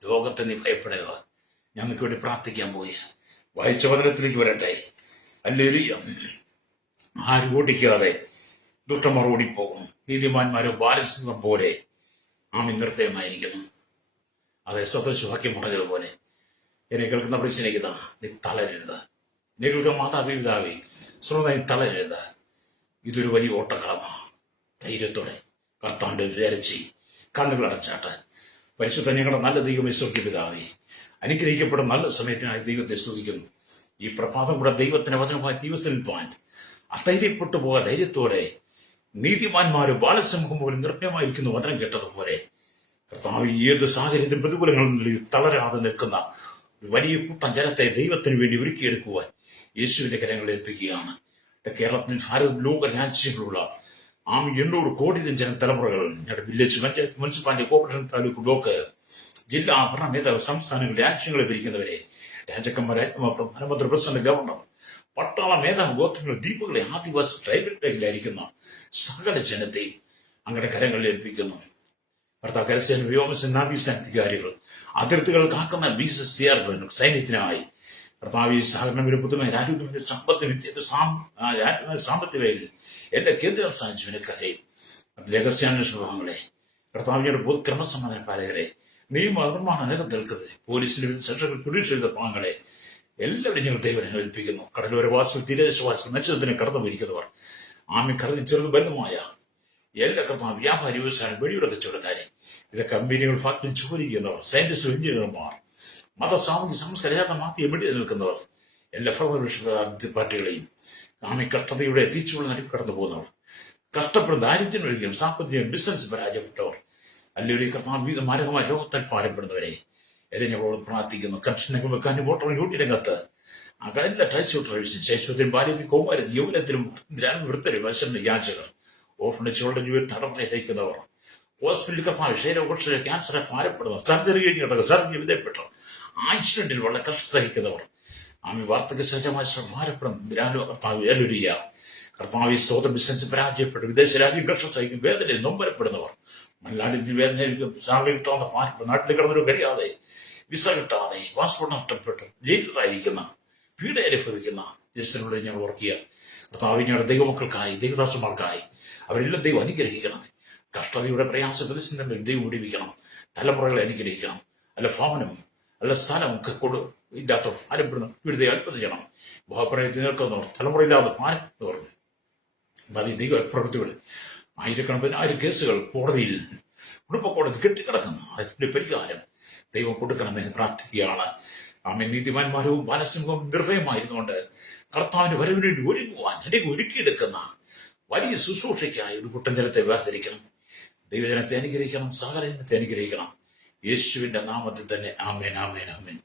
ലോകത്തെ നീ ഭയപ്പെടരുത്. ഞങ്ങൾക്ക് വേണ്ടി പ്രാർത്ഥിക്കാൻ പോയി വായിച്ച വചനത്തിലേക്ക് വരട്ടെ. ഹല്ലേലൂയ. ആരും ഓടിക്കാതെ ദുഷ്ടന്മാർ ഓടിപ്പോകും. നീതിമാന്മാരോ ബാലസിംഹം പോലെ ആമി നിർഭയമായിരിക്കുന്നു. അതെ, സ്വതവാക്യം പറഞ്ഞതുപോലെ എന്നെ കേൾക്കുന്ന പ്രശ്നിക്കുന്ന നീ തളരരുത്. എന്നെ കേൾക്കുന്ന മാതാപിതാവേ ശ്രോതായി തളരരുത്. ഇതൊരു വലിയ ഓട്ടക്കളമാണ്. ധൈര്യത്തോടെ കർത്താവിന്റെ വിചാരിച്ച് കണ്ണുകൾ അടച്ചാട്ട് പരിശുദ്ധ ഞങ്ങളുടെ നല്ല ദൈവമേ സ്വർഗ്ഗീയ പിതാവേ, അനുഗ്രഹിക്കപ്പെടുന്ന നല്ല സമയത്തിനായി ദൈവത്തെ സ്തുതിക്കുന്നു. ഈ പ്രഭാതം കൂടെ ദൈവത്തിന്റെ വചനമായി ദിവസം നിൽപ്പാൻ അധൈര്യപ്പെട്ടു പോകാൻ ധൈര്യത്തോടെ നീതിമാന്മാരും ബാലസിംഹം പോലും നിർഭയമായിരിക്കുന്നു വചനം കേട്ടതുപോലെ കർത്താവ് ഏത് സാഹചര്യത്തിലും പ്രതികൂലങ്ങളിൽ തളരാതെ നിൽക്കുന്ന വലിയ കൂട്ടം ജനത്തെ ദൈവത്തിന് വേണ്ടി ഒരുക്കിയെടുക്കുവാൻ യേശുവിന്റെ കരങ്ങളിൽ ഏൽപ്പിക്കുകയാണ്. കേരളത്തിൽ ഭാരത ലോക രാജ്യങ്ങളുള്ള 800 കോടി ജന തലമുറകൾ ഞങ്ങളുടെ village panchayat municipality corporation taluk block ജില്ലാ ഭരണ നേതാവ് സംസ്ഥാനങ്ങൾ രാജ്യങ്ങളെ ഭരിക്കുന്നവരെ രാജാക്കന്മാരെ പ്രധാനമന്ത്രി പ്രസിഡന്റ് ഗവർണർ പട്ടാള മേധാവി ഗോത്രങ്ങൾ ദ്വീപുകളെ ആദിവാസി ട്രൈബൽ മേഖലയിലായിരിക്കുന്ന സകല ജനത്തെയും അങ്ങയുടെ കരങ്ങളിൽ ഏൽപ്പിക്കുന്നു. ഭർത്താവ് കരസേന വ്യോമസേന നാവികസേന അധികാരികൾ അതിർത്തികൾ കാക്കുന്ന BCCR സൈന്യത്തിനായി കർത്താവ് സഹകരണ പുതുമ ആരോഗ്യ സമ്പത്ത് സാമ്പത്തിക എല്ലാ കേന്ദ്ര സാഹചര്യക്കാരെയും രഹസ്യാന്വേഷണ വിഭാഗങ്ങളെ കർത്താവിയുടെ ക്രമസമാധാന പാലകരെ നിയമ നിർമ്മാണ നിലം നിൽക്കുന്നത് പോലീസിന്റെ വിവിധ സെക്ഷനുകൾ പ്രൊഡ്യൂസ് ചെയ്ത ഭാഗങ്ങളെ എല്ലാവരും ഞങ്ങൾ ദൈവനെ ഏൽപ്പിക്കുന്നു. കടലോരവാസികൾ തീരദേശവാസികൾ മത്സ്യത്തിന് കടന്നു പോയിരിക്കുന്നവർ കടലിൽ ചെറുതും വലുതുമായ എല്ലാ കർത്താവ് വ്യാപാരി വ്യവസായം വെടിയുടെ കച്ചവടക്കാരെ ഇത് കമ്പനികൾ ഫാക്ടറി ജോലി ചെയ്യുന്നവർ സയന്റിസ്റ്റ് എഞ്ചിനീയർമാർ മതസാമൂഹിക സംസ്കാര മാറ്റി എവിടെ നിൽക്കുന്നവർ എല്ലാ ഫെഡറൽ പാർട്ടികളെയും കഷ്ടതയുടെ എത്തിച്ചുള്ള നടുക്ക് കടന്നു പോകുന്നവർ കഷ്ടപ്പെടുന്ന ദാരിദ്ര്യം ഒഴികെയും സാമ്പത്തിക ബിസിനസ് പരാജയപ്പെട്ടവർ അല്ലെങ്കിൽ കർത്താവ് വിവിധ മാരകമായ രോഗത്താൽ ഭാരപ്പെടുന്നവരെ എന്നെ ഞങ്ങളോട് പ്രാർത്ഥിക്കുന്നു. കർഷകർക്ക് വെക്കാനും വോട്ടർ ഡ്യൂട്ടി രംഗത്ത് എല്ലാ ട്രൈസ്യൂട്ട് സർവീസും ശൈശവത്തിലും ബാല്യത്തിലും കൗമാരത്തിലും യൗവനത്തിലും വൃത്തരും വശന്റെ യാചകർ ഓർഫനേജുകളുടെ ജീവിതം തടവറയിലേക്കുന്നവർ ഹോസ്പിറ്റലിൽ കർത്താവ് ക്ഷയരോഗ ക്യാൻസറെ ഭാരപ്പെടുന്നവർ സർജറി കഴിഞ്ഞിട്ടൊക്കെ സർജറി വിധേയപ്പെട്ടവർ ആക്സിഡന്റിൽ വളരെ കഷ്ടം സഹിക്കുന്നവർ വാർത്തക സജ്ജമായ ഭാരപ്പെടുന്ന കർത്താവ് കർത്താവ് സ്തോത്ര ബിസിനസ് പരാജയപ്പെട്ടു വിദേശ രാജ്യം കഷ്ടം സഹിക്കും വേദനയിൽ നൊമ്പരപ്പെടുന്നവർ മലയാളത്തിൽ വേദന സാലറി കിട്ടാതെ ഭാരപ്പെടും നാട്ടിൽ കിടന്നൊരു കഴിയാതെ വിസ കിട്ടാതെ പാസ്പോർട്ട് നഷ്ടപ്പെട്ട് ജയിലിലായിരിക്കുന്ന പീഡ അനുഭവിക്കുന്ന ജ്യേഷ്ഠനോട് ഞങ്ങൾ ഓർക്കുക. കർത്താവ് ഞങ്ങളുടെ ദൈവമക്കൾക്കായി ദൈവദാസന്മാർക്കായി അവരെല്ലാം ദൈവം അനുഗ്രഹിക്കണം. കഷ്ടതയുടെ പ്രയാസ പ്രതിസന്ധികൾ ദൈവം വിടിവിക്കണം. തലമുറകളെ അനുഗ്രഹിക്കണം. അല്ല ഭവനം അല്ല സ്ഥലം ഇല്ലാത്ത ഭാരപ്പെടുന്നു വിടുതൽ അത്ഭുതം ചെയ്യണം. ഭാവപ്രയത്തിൽ നിൽക്കുന്നവർ തലമുറയില്ലാതെ ഭാരം എന്ന് പറഞ്ഞു. എന്നാൽ ഈ ദൈവ പ്രവൃത്തികൾ ആയിരം കേസുകൾ കോടതിയിൽ കുടുംബക്കോടതി കെട്ടിക്കിടക്കുന്നു. അതിന്റെ പരിഹാരം ദൈവം കൊടുക്കണമെന്ന് പ്രാർത്ഥിക്കുകയാണ്. ആമേൻ. നീതിമാന്മാരവും മാനസികവും നിർഭയമായിരുന്നുകൊണ്ട് കർത്താവിന്റെ വരവിന് വേണ്ടി ഒരുങ്ങുവാൻ അല്ലെങ്കിൽ ഒരുക്കിയെടുക്കുന്ന വലിയ ശുശ്രൂഷയ്ക്കായി ഒരു കൂട്ടം ജനത്തെ വേർതിരിക്കണം. ദൈവജനത്തെ അനുഗ്രഹിക്കണം, സകല ജനത്തെ അനുഗ്രഹിക്കണം. യേശുവിന്റെ നാമത്തിൽ തന്നെ ആമേൻ, ആമേൻ, ആമേൻ.